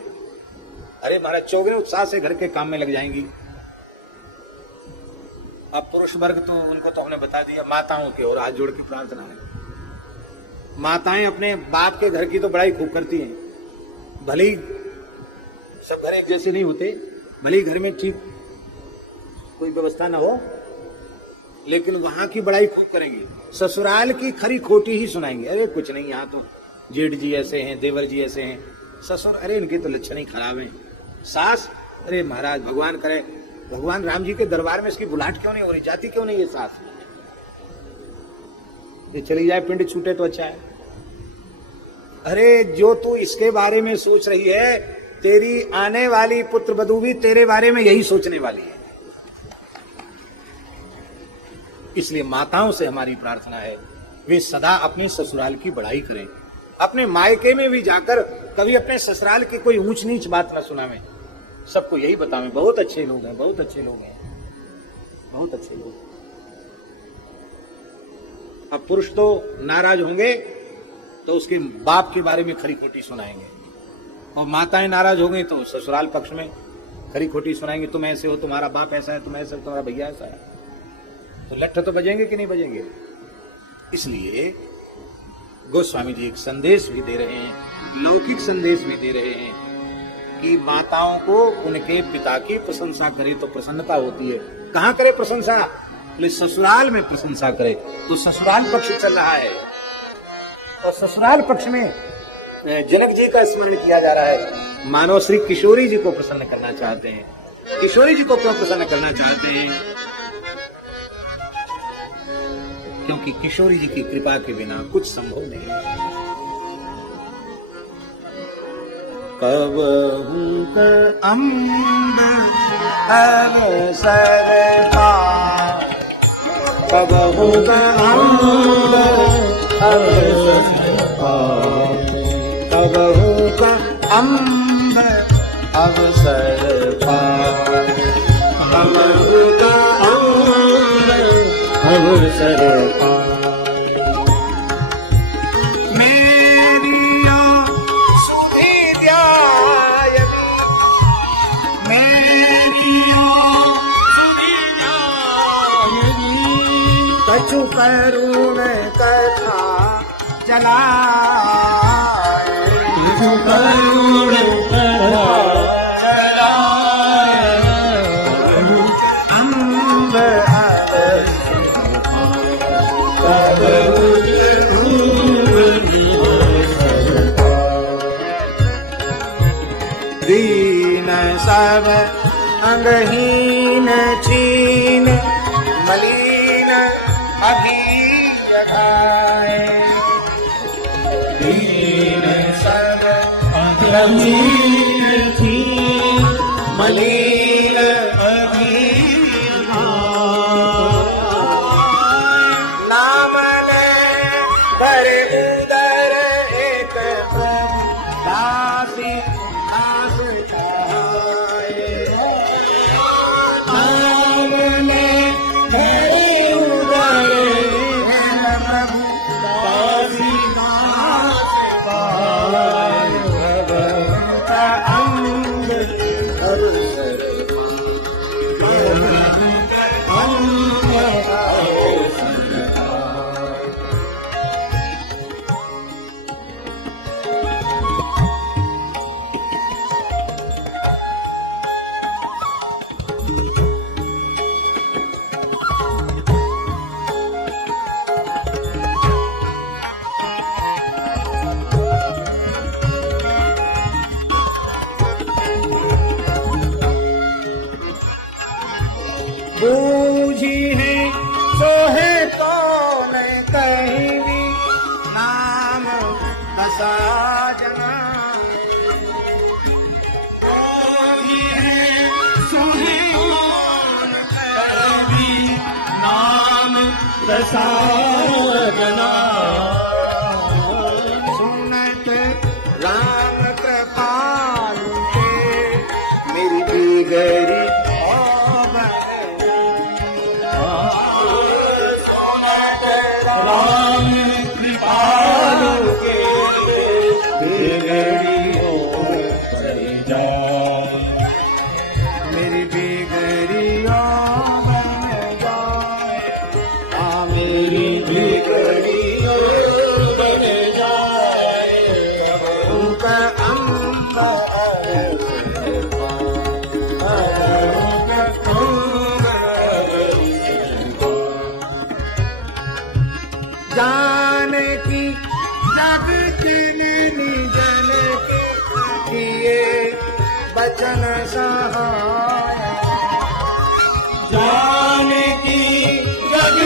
अरे महाराज चौगने उत्साह से घर के काम में लग जाएंगी। अब पुरुष वर्ग तो उनको तो हमने बता दिया, माताओं के और हाथ जोड़ की प्रार्थना है। माताएं अपने बाप के घर की तो बड़ाई खूब करती हैं, भले ही सब घर एक जैसे नहीं होते, भले ही घर में ठीक कोई व्यवस्था ना हो, लेकिन वहां की बड़ाई खूब करेंगी। ससुराल की खरी खोटी ही सुनाएंगे। अरे कुछ नहीं, यहाँ तो जेठ जी ऐसे हैं, देवर जी ऐसे हैं, ससुर अरे इनके तो लक्षण ही खराब हैं, सास अरे महाराज भगवान करे, भगवान राम जी के दरबार में इसकी बुलाहट क्यों नहीं हो रही, जाती क्यों नहीं ये सास? ये चली जाए पिंड छूटे तो अच्छा है। अरे जो तू इसके बारे में सोच रही है, तेरी आने वाली पुत्र वधू भी तेरे बारे में यही सोचने वाली है। इसलिए माताओं से हमारी प्रार्थना है, वे सदा अपनी ससुराल की बड़ाई करें। अपने मायके में भी जाकर कभी अपने ससुराल की कोई ऊंच नीच बात न सुनावें, सबको यही बतावें बहुत अच्छे लोग हैं, बहुत अच्छे लोग हैं, बहुत अच्छे लोग। अब पुरुष तो नाराज होंगे तो उसके बाप के बारे में खरी खोटी सुनाएंगे, और माताएं नाराज हो गई तो ससुराल पक्ष में खरी खोटी सुनाएंगे, तुम ऐसे हो, तुम्हारा बाप ऐसा है, तुम ऐसे हो, तुम्हारा भैया ऐसा है। तो लट्ठ तो बजेंगे कि नहीं बजेंगे? इसलिए गोस्वामी जी एक संदेश भी दे रहे हैं, लौकिक संदेश भी दे रहे हैं कि माताओं को उनके पिता की प्रशंसा करे तो प्रसन्नता होती है। कहां करे प्रशंसा? बोले ससुराल में प्रशंसा करे। तो ससुराल पक्ष चल रहा है, और ससुराल पक्ष में जनक जी का स्मरण किया जा रहा है। मानो श्री किशोरी जी को प्रसन्न करना चाहते हैं। किशोरी जी को क्यों प्रसन्न करना चाहते हैं? क्योंकि किशोरी जी की कृपा के बिना कुछ संभव नहीं है। कबहू कर अम्ब अवसर पाए, कब होगा अम्ब अवसर पाए, कब होगा अम्ब अवसर पाए, कब होगा अम्ब अवसर पाए। मेरी सुधि ध्यायनी, मेरी सुधि ध्यायनी, कछु करुण कथा चलाए, कछु करुण कथा अम्ब दीन सब अंगहीन छीन मलिन अभीर खाए, दीन सब अंगहीन छीन मलिन अभीर खाए, नाम ले भरे उदर एक प्रभु दासी दास कहाए, नाम ले भरे उदर एक प्रभु दासी दास कहाए, भगवत अंग अवसर पाए, भगवत अंग अवसर पाए। बूझी है सो है तो न कहीं भी नाम दसा जना, बूझी है सो है तो न कहीं भी नाम दसा जना, सुनत राम कृपाल के मेरी बिगड़ी राम कृपाल के बिगड़ी हो चली जाए, मेरी बिगड़ी बन जाए, मेरी बिगड़ी बन जाए, उनका अम्ब अवसर पाए, उनका अम्ब अवसर पाए। जानकी जग जननी जन के किए बचन सहाय, जानकी जग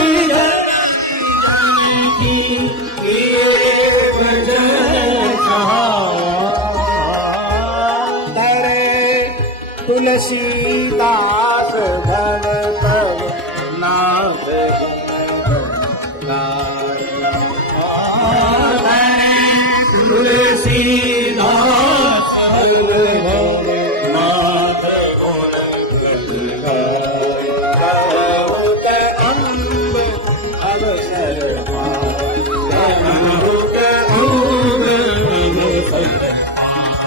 जननी किए बचन सहाय, धरे तुलसीदास भव तव नाथ तुलसीदास नाथ गुण बहुत अम्ब अवसर पाए, बहुत अम्ब अवसर पाए।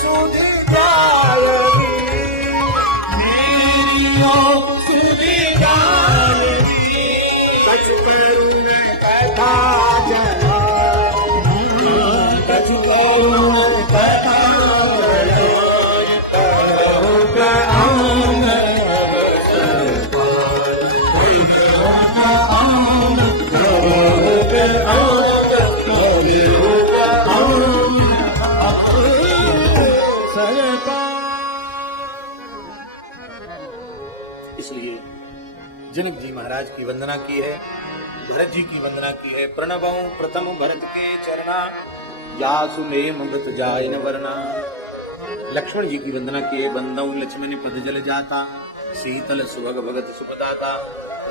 सुधि जायनी, मेरी सुधि जायनी, कछु करुण कथा कछु करुण कथा अंग अवसर पाए, इसलिए जनक जी महाराज की वंदना की है, भरत जी की वंदना की है। प्रणवं प्रथम भरत के चरना, यासु नेम मृत जाय न वरना। लक्ष्मण जी की वंदना की है, बंदौ लक्ष्मण पद जल जाता, शीतल सुभग भगत सुपदाता,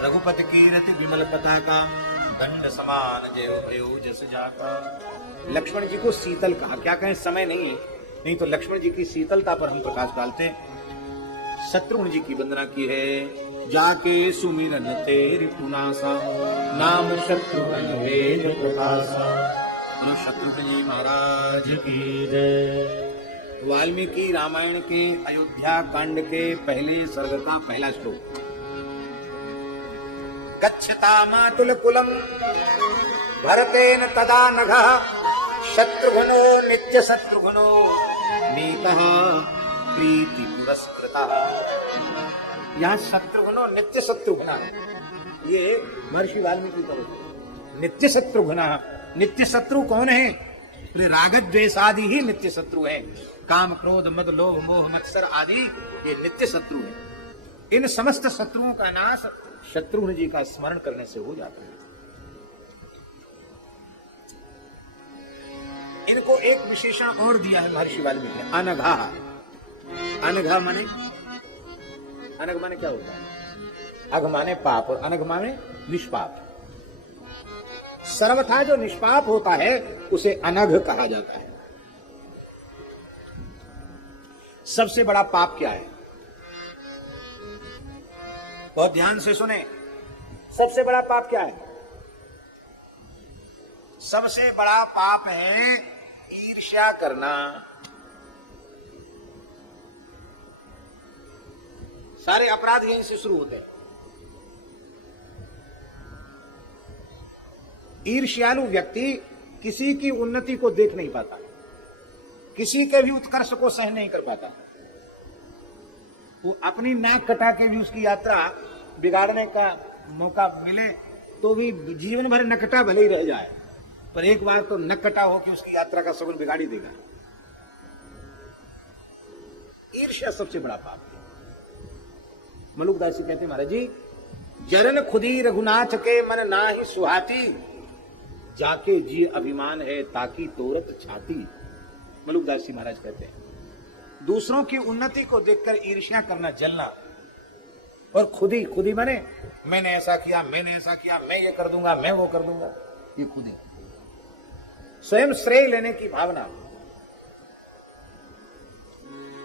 रघुपति कीरति विमल पताका, दंड समान जय भयो जस जाता। लक्ष्मण जी को शीतल कहा, क्या कहें, समय नहीं है, नहीं तो लक्ष्मण जी की शीतलता पर हम प्रकाश डालते। शत्रुघ्न जी की वंदना की है, जाके सुमिरन तेरी पुनासा, नाम शत्रुघ्न वेद प्रकाशा। बोलो शत्रुघ्न जी महाराज की जय। वाल्मीकि रामायण के अयोध्या कांड के पहले सर्ग का पहला श्लोक। गच्छता मातुल कुलम भरतेन तदा नघः, शत्रुघ्नो नित्य शत्रुघ्नो नीतः प्रीति पुरस्कृतः। यहाँ शत्रुघ्नो नित्य शत्रुघ्न, ये महर्षि वाल्मीकि का वचन। नित्य शत्रुघ्न, नित्य शत्रु कौन है? राग द्वेष आदि ही नित्य शत्रु है। काम क्रोध मद लोभ मोह मत्सर आदि ये नित्य शत्रु है। इन समस्त शत्रुओं का नाश शत्रुघ्न जी का स्मरण करने से हो जाता है। इनको एक विशेषण और दिया है महर्षि वाल्मीकि ने, अनघा। अनघा माने, अनघ माने क्या होता है? अघ माने पाप और अनघ माने निष्पाप। सर्वथा जो निष्पाप होता है उसे अनघ कहा जाता है। सबसे बड़ा पाप क्या है? बहुत ध्यान से सुने, सबसे बड़ा पाप क्या है? सबसे बड़ा पाप है ईर्ष्या करना। सारे अपराध यहीं से शुरू होते हैं। ईर्ष्यालु व्यक्ति किसी की उन्नति को देख नहीं पाता, किसी के भी उत्कर्ष को सहन नहीं कर पाता। वो अपनी नाक कटा के भी उसकी यात्रा बिगाड़ने का मौका मिले तो भी जीवन भर नकटा भले ही रह जाए, पर एक बार तो नक कटा हो कि उसकी यात्रा का सगुन बिगाड़ ही देगा। ईर्ष्या सबसे बड़ा पाप है। मलुकदास जी कहते हैं, महाराज जी, जरन खुदी रघुनाथ के मन ना ही सुहाती, जाके जी अभिमान है ताकि तोरत छाती। मलुकदास जी महाराज कहते हैं, दूसरों की उन्नति को देखकर ईर्ष्या करना, जलना, और खुदी, खुदी माने मैंने ऐसा किया, मैंने ऐसा किया, मैं ये कर दूंगा, मैं वो कर दूंगा, ये खुदी। स्वयं श्रेय लेने की भावना।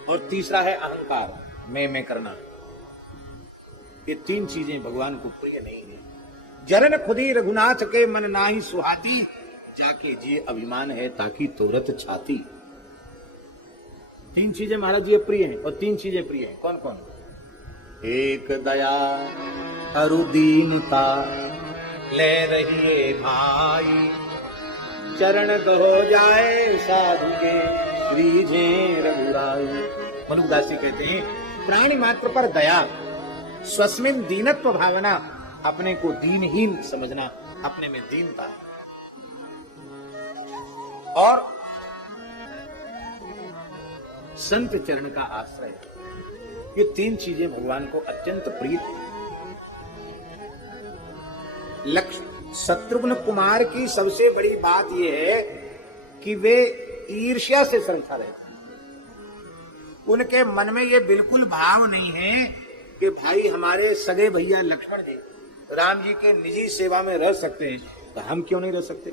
और तीसरा है अहंकार, मैं करना। ये तीन चीजें भगवान को प्रिय नहीं है। जरन खुदी रघुनाथ के मन नाही सुहाती, जाके जी अभिमान है ताकि तोरत छाती। तीन चीजें महाराज जी प्रिय हैं, और तीन चीजें प्रिय हैं। कौन कौन? एक दया अरुदीनता, ले रही भाई, चरण गहो जाए साधु के, श्रीजे रघुराई। मलुकदास जी कहते हैं, प्राणी मात्र पर दया, स्वस्मिन दीनत्व भावना, अपने को दीनहीन समझना, अपने में दीनता, और संत चरण का आश्रय। ये तीन चीजें भगवान को अत्यंत प्रिय है। शत्रुघ्न कुमार की सबसे बड़ी बात यह है कि वे ईर्ष्या से संसार रहते हैं। उनके मन में ये बिल्कुल भाव नहीं है कि भाई हमारे सगे भैया लक्ष्मण जी राम जी के निजी सेवा में रह सकते हैं, तो हम क्यों नहीं रह सकते?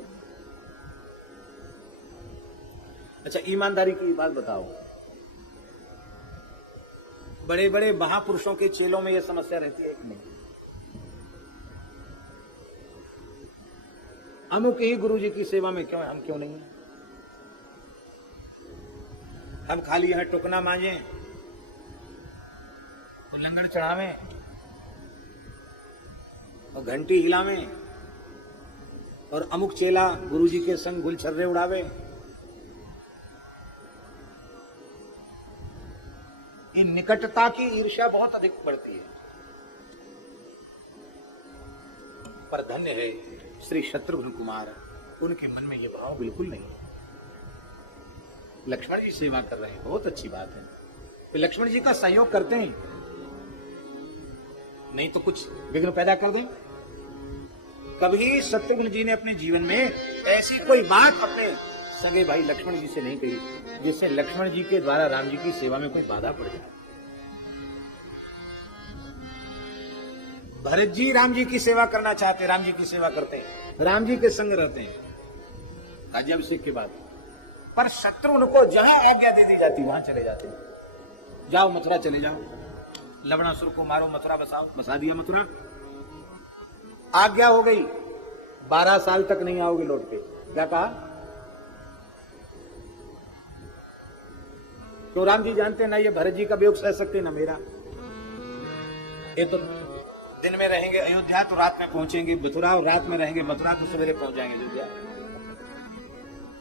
अच्छा, ईमानदारी की बात बताओ, बड़े बड़े महापुरुषों के चेलों में यह समस्या रहती है कि नहीं? अमुक ही गुरु जी की सेवा में क्यों है, हम क्यों नहीं है? हम खाली यहां टुकना मांझे, तो लंगर चढ़ावे और घंटी हिलावे, और अमुक चेला गुरु जी के संग गुलछर्रे उड़ावे। इन निकटता की ईर्ष्या बहुत अधिक बढ़ती है। पर धन्य है श्री शत्रुघ्न कुमार, उनके मन में यह भाव बिल्कुल नहीं है। लक्ष्मण जी सेवा कर रहे हैं, बहुत अच्छी बात है। तो लक्ष्मण जी का सहयोग करते हैं, नहीं तो कुछ विघ्न पैदा कर दें। कभी शत्रुघ्न जी ने अपने जीवन में ऐसी कोई बात अपने सगे भाई लक्ष्मण जी से नहीं कही जिससे लक्ष्मण जी के द्वारा राम जी की सेवा में कोई बाधा पड़ जाए। भरत जी राम जी की सेवा करना चाहते, राम जी की सेवा करते हैं, राम जी के संग रहते हैं राज्याभिषेक के बाद, पर शत्रुघ्न को जहां आज्ञा दे दी जाती वहां चले जाते हैं। जाओ मथुरा चले जाओ, लवणासुर को मारो, मथुरा बसाओ, बसा दिया मथुरा। आज्ञा हो गई, 12 साल तक नहीं आओगे लौट के। क्या कहा? तो राम जी जानते ना ये भरत जी का वियोग सह सकते ना मेरा। ये तो दिन में रहेंगे अयोध्या तो रात में पहुंचेंगे मथुरा, और रात में रहेंगे मथुरा तो सवेरे पहुंच जाएंगे अयोध्या।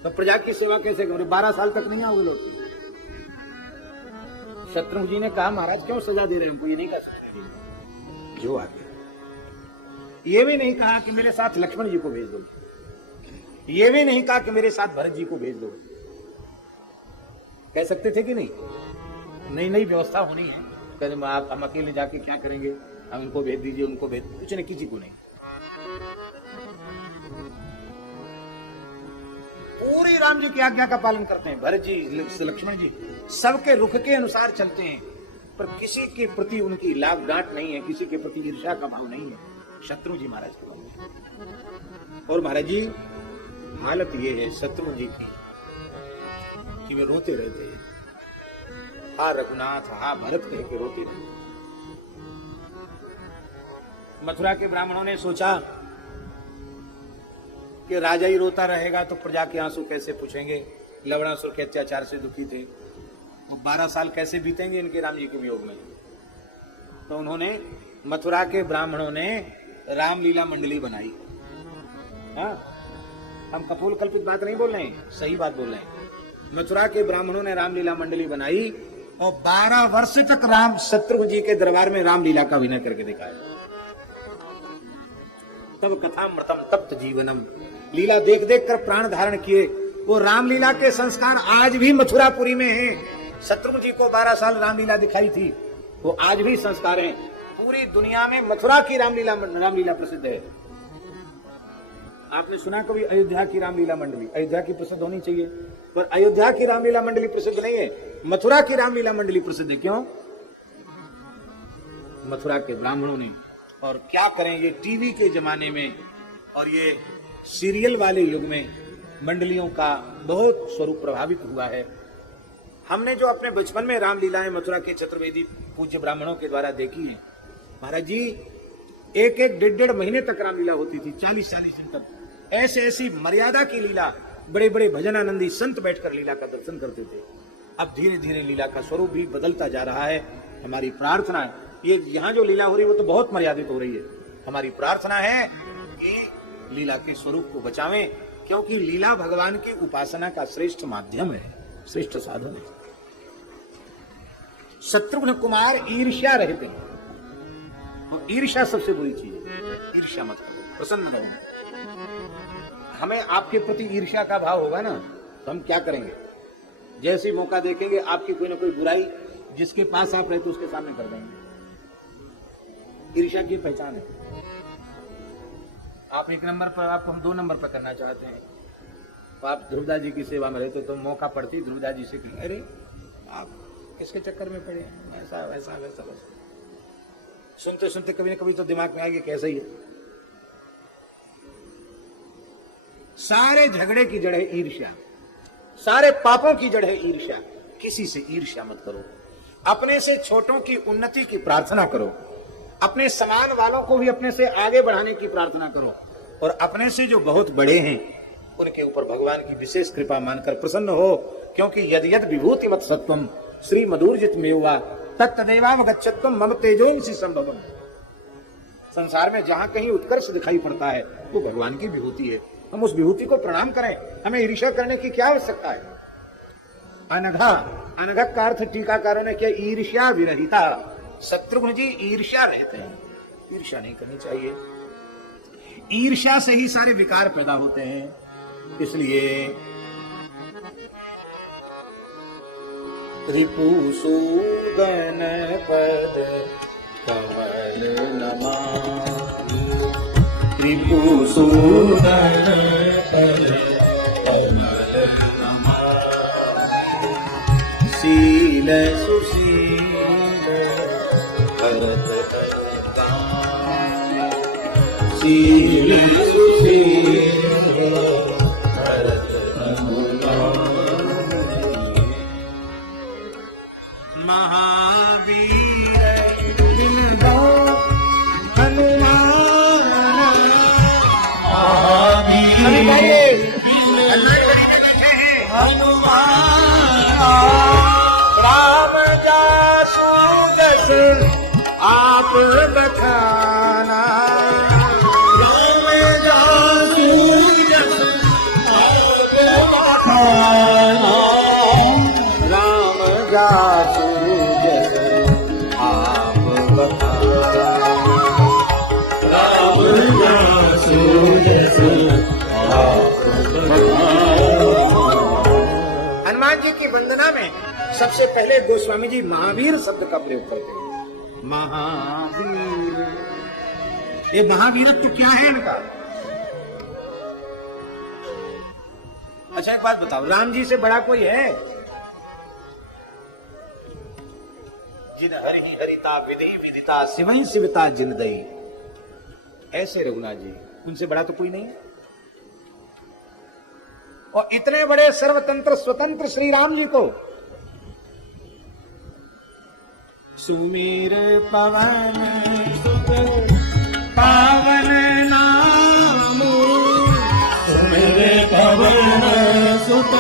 तो प्रजा की सेवा कैसे करें? 12 साल तक नहीं आओगे लौट के। शत्रुघ्न जी ने कहा महाराज क्यों सजा दे रहे हैं हमको, ये नहीं कर सकते। जो आ गया। ये भी नहीं कहा कि मेरे साथ लक्ष्मण जी को भेज दो, ये भी नहीं कहा कि मेरे साथ भरत जी को भेज दो। कह सकते थे कि नहीं? नई नई व्यवस्था होनी है, कहते आप हम अकेले जाके क्या करेंगे, हम उनको भेज दीजिए, उनको भेज, कुछ नहीं, किसी को नहीं। पूरी राम जी की आज्ञा का पालन करते हैं भरत जी, लक्ष्मण जी, सबके रुख के अनुसार चलते हैं, पर किसी के प्रति उनकी लाभ डांट नहीं है, किसी के प्रति ईर्ष्या का भाव नहीं है। शत्रु जी महाराज के बारे। और महाराज जी हालत ये है शत्रु जी की कि वे रोते रहते हैं, हा रघुनाथ हा भरत कह के रोते रहते। मथुरा के ब्राह्मणों ने सोचा कि राजा ही रोता रहेगा तो प्रजा के आंसू कैसे पूछेंगे, लवणासुर के अत्याचार से दुखी थे, तो 12 साल कैसे बीतेंगे इनके राम जी के वियोग में। तो उन्होंने, मथुरा के ब्राह्मणों ने रामलीला मंडली बनाई। हाँ, हम कपोल कल्पित बात नहीं बोल रहे हैं, सही बात बोल रहे हैं। मथुरा के ब्राह्मणों ने रामलीला मंडली बनाई और 12 वर्ष तक राम शत्रुघ्न जी के दरबार में रामलीला का अभिनय करके दिखाया। तब कथामृतम तप्त जीवनम, लीला देख देख कर प्राण धारण किए। वो रामलीला के संस्कार आज भी मथुरापुरी में हैं। शत्रुघ्न जी को 12 साल रामलीला दिखाई थी, वो आज भी संस्कार हैं। पूरी दुनिया में मथुरा की रामलीला प्रसिद्ध है। आपने सुना कभी अयोध्या की रामलीला मंडली? अयोध्या की प्रसिद्ध होनी चाहिए, पर अयोध्या की रामलीला मंडली प्रसिद्ध नहीं है, मथुरा की रामलीला मंडली प्रसिद्ध है। क्यों? मथुरा के ब्राह्मणों ने, और क्या करें ये टीवी के जमाने में और ये सीरियल वाले युग में मंडलियों का बहुत स्वरूप प्रभावित हुआ है। हमने जो अपने बचपन में रामलीलाएं मथुरा के चतुर्वेदी पूज्य ब्राह्मणों के द्वारा देखी है, महाराज जी एक 1.5 महीने तक रामलीला होती थी, 40-40 दिन तक। ऐसे ऐसी मर्यादा की लीला, बड़े बड़े भजन आनंदी संत बैठकर लीला का दर्शन करते थे। अब धीरे धीरे लीला का स्वरूप भी बदलता जा रहा है। हमारी प्रार्थना है, ये यहाँ जो लीला हो रही है वो तो बहुत मर्यादित हो रही है। हमारी प्रार्थना है कि लीला के स्वरूप को बचावें, क्योंकि लीला भगवान की उपासना का श्रेष्ठ माध्यम है, श्रेष्ठ साधन है। शत्रुघ्न कुमार ईर्ष्या रहते हैं, और ईर्ष्या सबसे बुरी चीज है। ईर्ष्या मत करो, प्रसन्न रहो। हमें आपके प्रति ईर्ष्या का भाव होगा ना, तो हम क्या करेंगे? जैसे ही मौका देखेंगे आपकी कोई ना कोई बुराई जिसके पास आप रहते उसके सामने कर देंगे। ईर्ष्या की पहचान है। आप 1 नंबर पर, आपको हम 2 नंबर पर करना चाहते हैं, तो आप ध्रुवदास जी की सेवा में रहते तो मौका पड़ती ध्रुवदास जी से कि अरे आप किसके चक्कर में पड़े, ऐसा वैसा वैसा वैसा। सुनते सुनते कभी न कभी तो दिमाग में आएगा कैसा ही है। सारे झगड़े की जड़ है ईर्ष्या, सारे पापों की जड़ है ईर्ष्या। किसी से ईर्ष्या मत करो, अपने से छोटों की उन्नति की प्रार्थना करो, अपने समान वालों को भी अपने से आगे बढ़ाने की प्रार्थना करो, और अपने से जो बहुत बड़े हैं उनके ऊपर भगवान की विशेष कृपा मानकर प्रसन्न हो, क्योंकि यद यद विभूति मत सत्वम श्री मधुर्जित में हुआ तत्तदेवावगच्छत्वम मम तेजोंसि संभवम। संसार में जहां कहीं उत्कर्ष दिखाई पड़ता है वो भगवान की विभूति है। हम उस विभूति को प्रणाम करें, हमें ईर्ष्या करने की क्या आवश्यकता है? अनघा, अनघा का अर्थ टीकाकारों ने किया ईर्ष्या विरहिता। शत्रुघ्न जी ईर्ष्या रहते हैं, ईर्ष्या नहीं करनी चाहिए। ईर्ष्या से ही सारे विकार पैदा होते हैं। इसलिए रिपुसूदन पद कमल नमामि, रिपुसूदन पद कमल नमामि, शील सुशील भरत सुशील सुशील भरत अनुलानी। महावीर बिंदो हनुमान। महावीर हनुमान राम जासु जस आप बखाना। राम जासु जस आप बखाना। राम जासु जस आप बखाना। राम जासु जस आप बखाना। हनुमान जी की वंदना में सबसे पहले गोस्वामी जी महावीर शब्द का प्रयोग करते हैं। महावीर, ये महावीरत्व क्या है इनका? अच्छा एक बात बताओ, राम जी से बड़ा कोई है? जिन हरि हरिता विधि विदिता शिवई शिवता जिन दई, ऐसे रघुनाथ जी, उनसे बड़ा तो कोई नहीं है। और इतने बड़े सर्वतंत्र स्वतंत्र श्री राम जी को सुमीर पवन सुत पावन नाम। सुमिर पवन सुत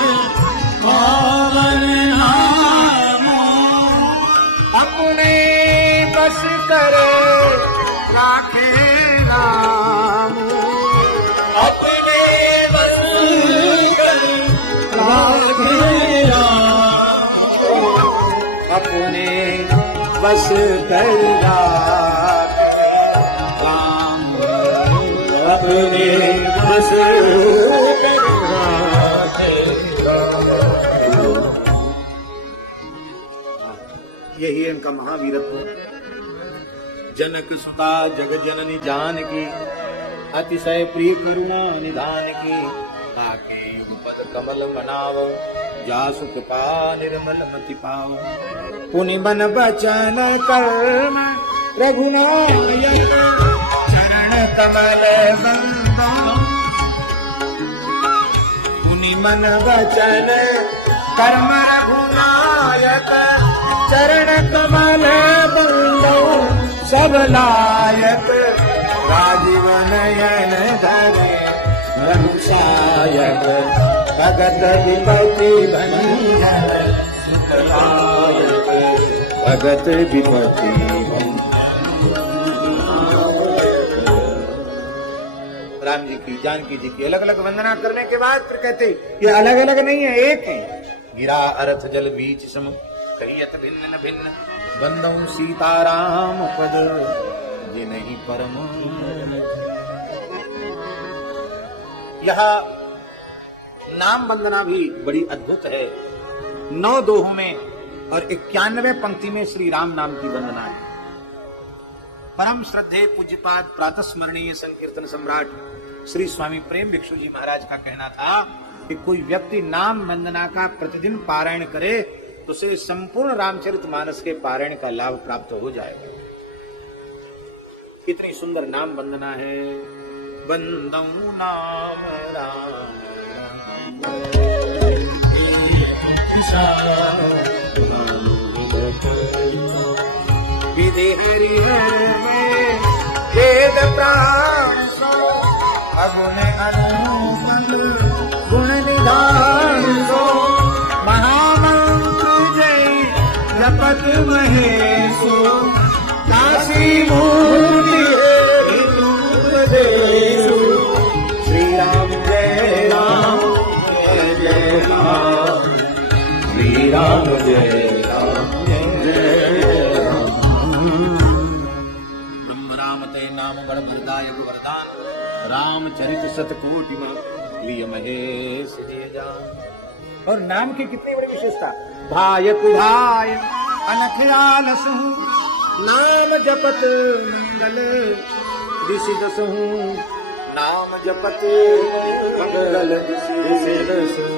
पावन नाम। अपने बस कर राखे राम। अपने बस कर राखे राम। अपने बस कर राम। अपने बस कर राखे राम। यही है इनका महावीरत्व। जनक सुता जग जननी जानकी, अतिशय प्रिय करुणा निधान की। ताके युगपद कमल मनाव, जासु कृपा निर्मल मति पाव। पुनि बन बचन कर्म रघुनायक, चरण कमल बंदो। पुनि मन बचन कर्म रघुनायक, चरण कमल बंदो सब लायक। राजीव नयन धरे रघुसायक, भगत विपति भंजन सुखदायक। भगत विपति भंजन। राम जी की जानकी जी की अलग अलग वंदना करने के बाद फिर कहते ये अलग अलग नहीं है, एक है। गिरा अर्थ जल बीच सम, कहियत भिन्न न भिन्न। बंदौ सीताराम पद, ये नहीं परम। यह नाम वंदना भी बड़ी अद्भुत है। 9 दोहों में और 91 पंक्ति में श्री राम नाम की वंदना है। परम श्रद्धेय पूज्यपाद प्रातः स्मरणीय संकीर्तन सम्राट श्री स्वामी प्रेम भिक्षु जी महाराज का कहना था कि कोई व्यक्ति नाम वंदना का प्रतिदिन पारायण करे तो उसे संपूर्ण रामचरितमानस के पारायण का लाभ प्राप्त हो जाएगा। कितनी सुंदर नाम वंदना है। वंदौ नाम राम विधि हरि वेद प्राण सो, अगुण अनुपम गुण निधान सो। महामंत्र जय जपत महेशो, काशी मूर्ति देशो। श्री राम जय राम जय राम। श्री राम जय राम जय राम। ब्रह्म राम ते नाम बड़ भरदायक वरदान, रामचरित सतकोटि लिय महेश जिय जान। और नाम की कितनी बड़ी विशेषता। भाय कुधाय अनख आलसहु, नाम जपत मंगल ऋषि दसहु। नाम जपत मंगल ऋषि दसहु।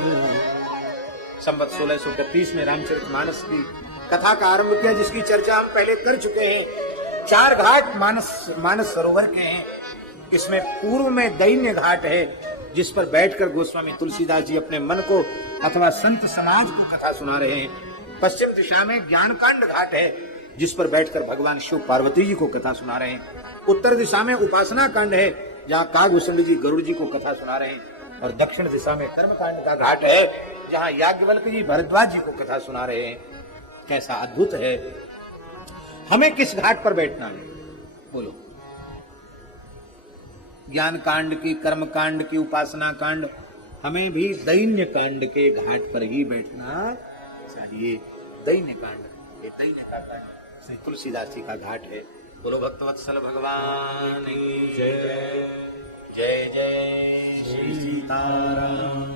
संवत 1632 में रामचरितमानस की कथा का आरंभ किया, जिसकी चर्चा हम पहले कर चुके हैं। 4 घाट मानस सरोवर के हैं। इसमें पूर्व में दैन्य घाट है, जिस पर बैठकर गोस्वामी तुलसीदास जी अपने मन को अथवा संत समाज को कथा सुना रहे हैं। पश्चिम दिशा में ज्ञानकांड घाट है, जिस पर बैठकर भगवान शिव पार्वती जी को कथा सुना रहे हैं। उत्तर दिशा में उपासना कांड है, जहाँ कागभूषण जी गरुड़ जी को कथा सुना रहे हैं। और दक्षिण दिशा में कर्मकांड का घाट है, जहाँ याज्ञवल्क्य जी भरद्वाज जी को कथा सुना रहे हैं। कैसा अद्भुत है। हमें किस घाट पर बैठना है बोलो? ज्ञान कांड की, कर्म कांड की, उपासना कांड, हमें भी दैन्य कांड के घाट पर ही बैठना चाहिए। दैन्य कांड, ये दैन्य का कांड श्री तुलसीदास जी का घाट है। बोलो भक्तवत्सल भगवान की जय। जय जय श्री सीताराम।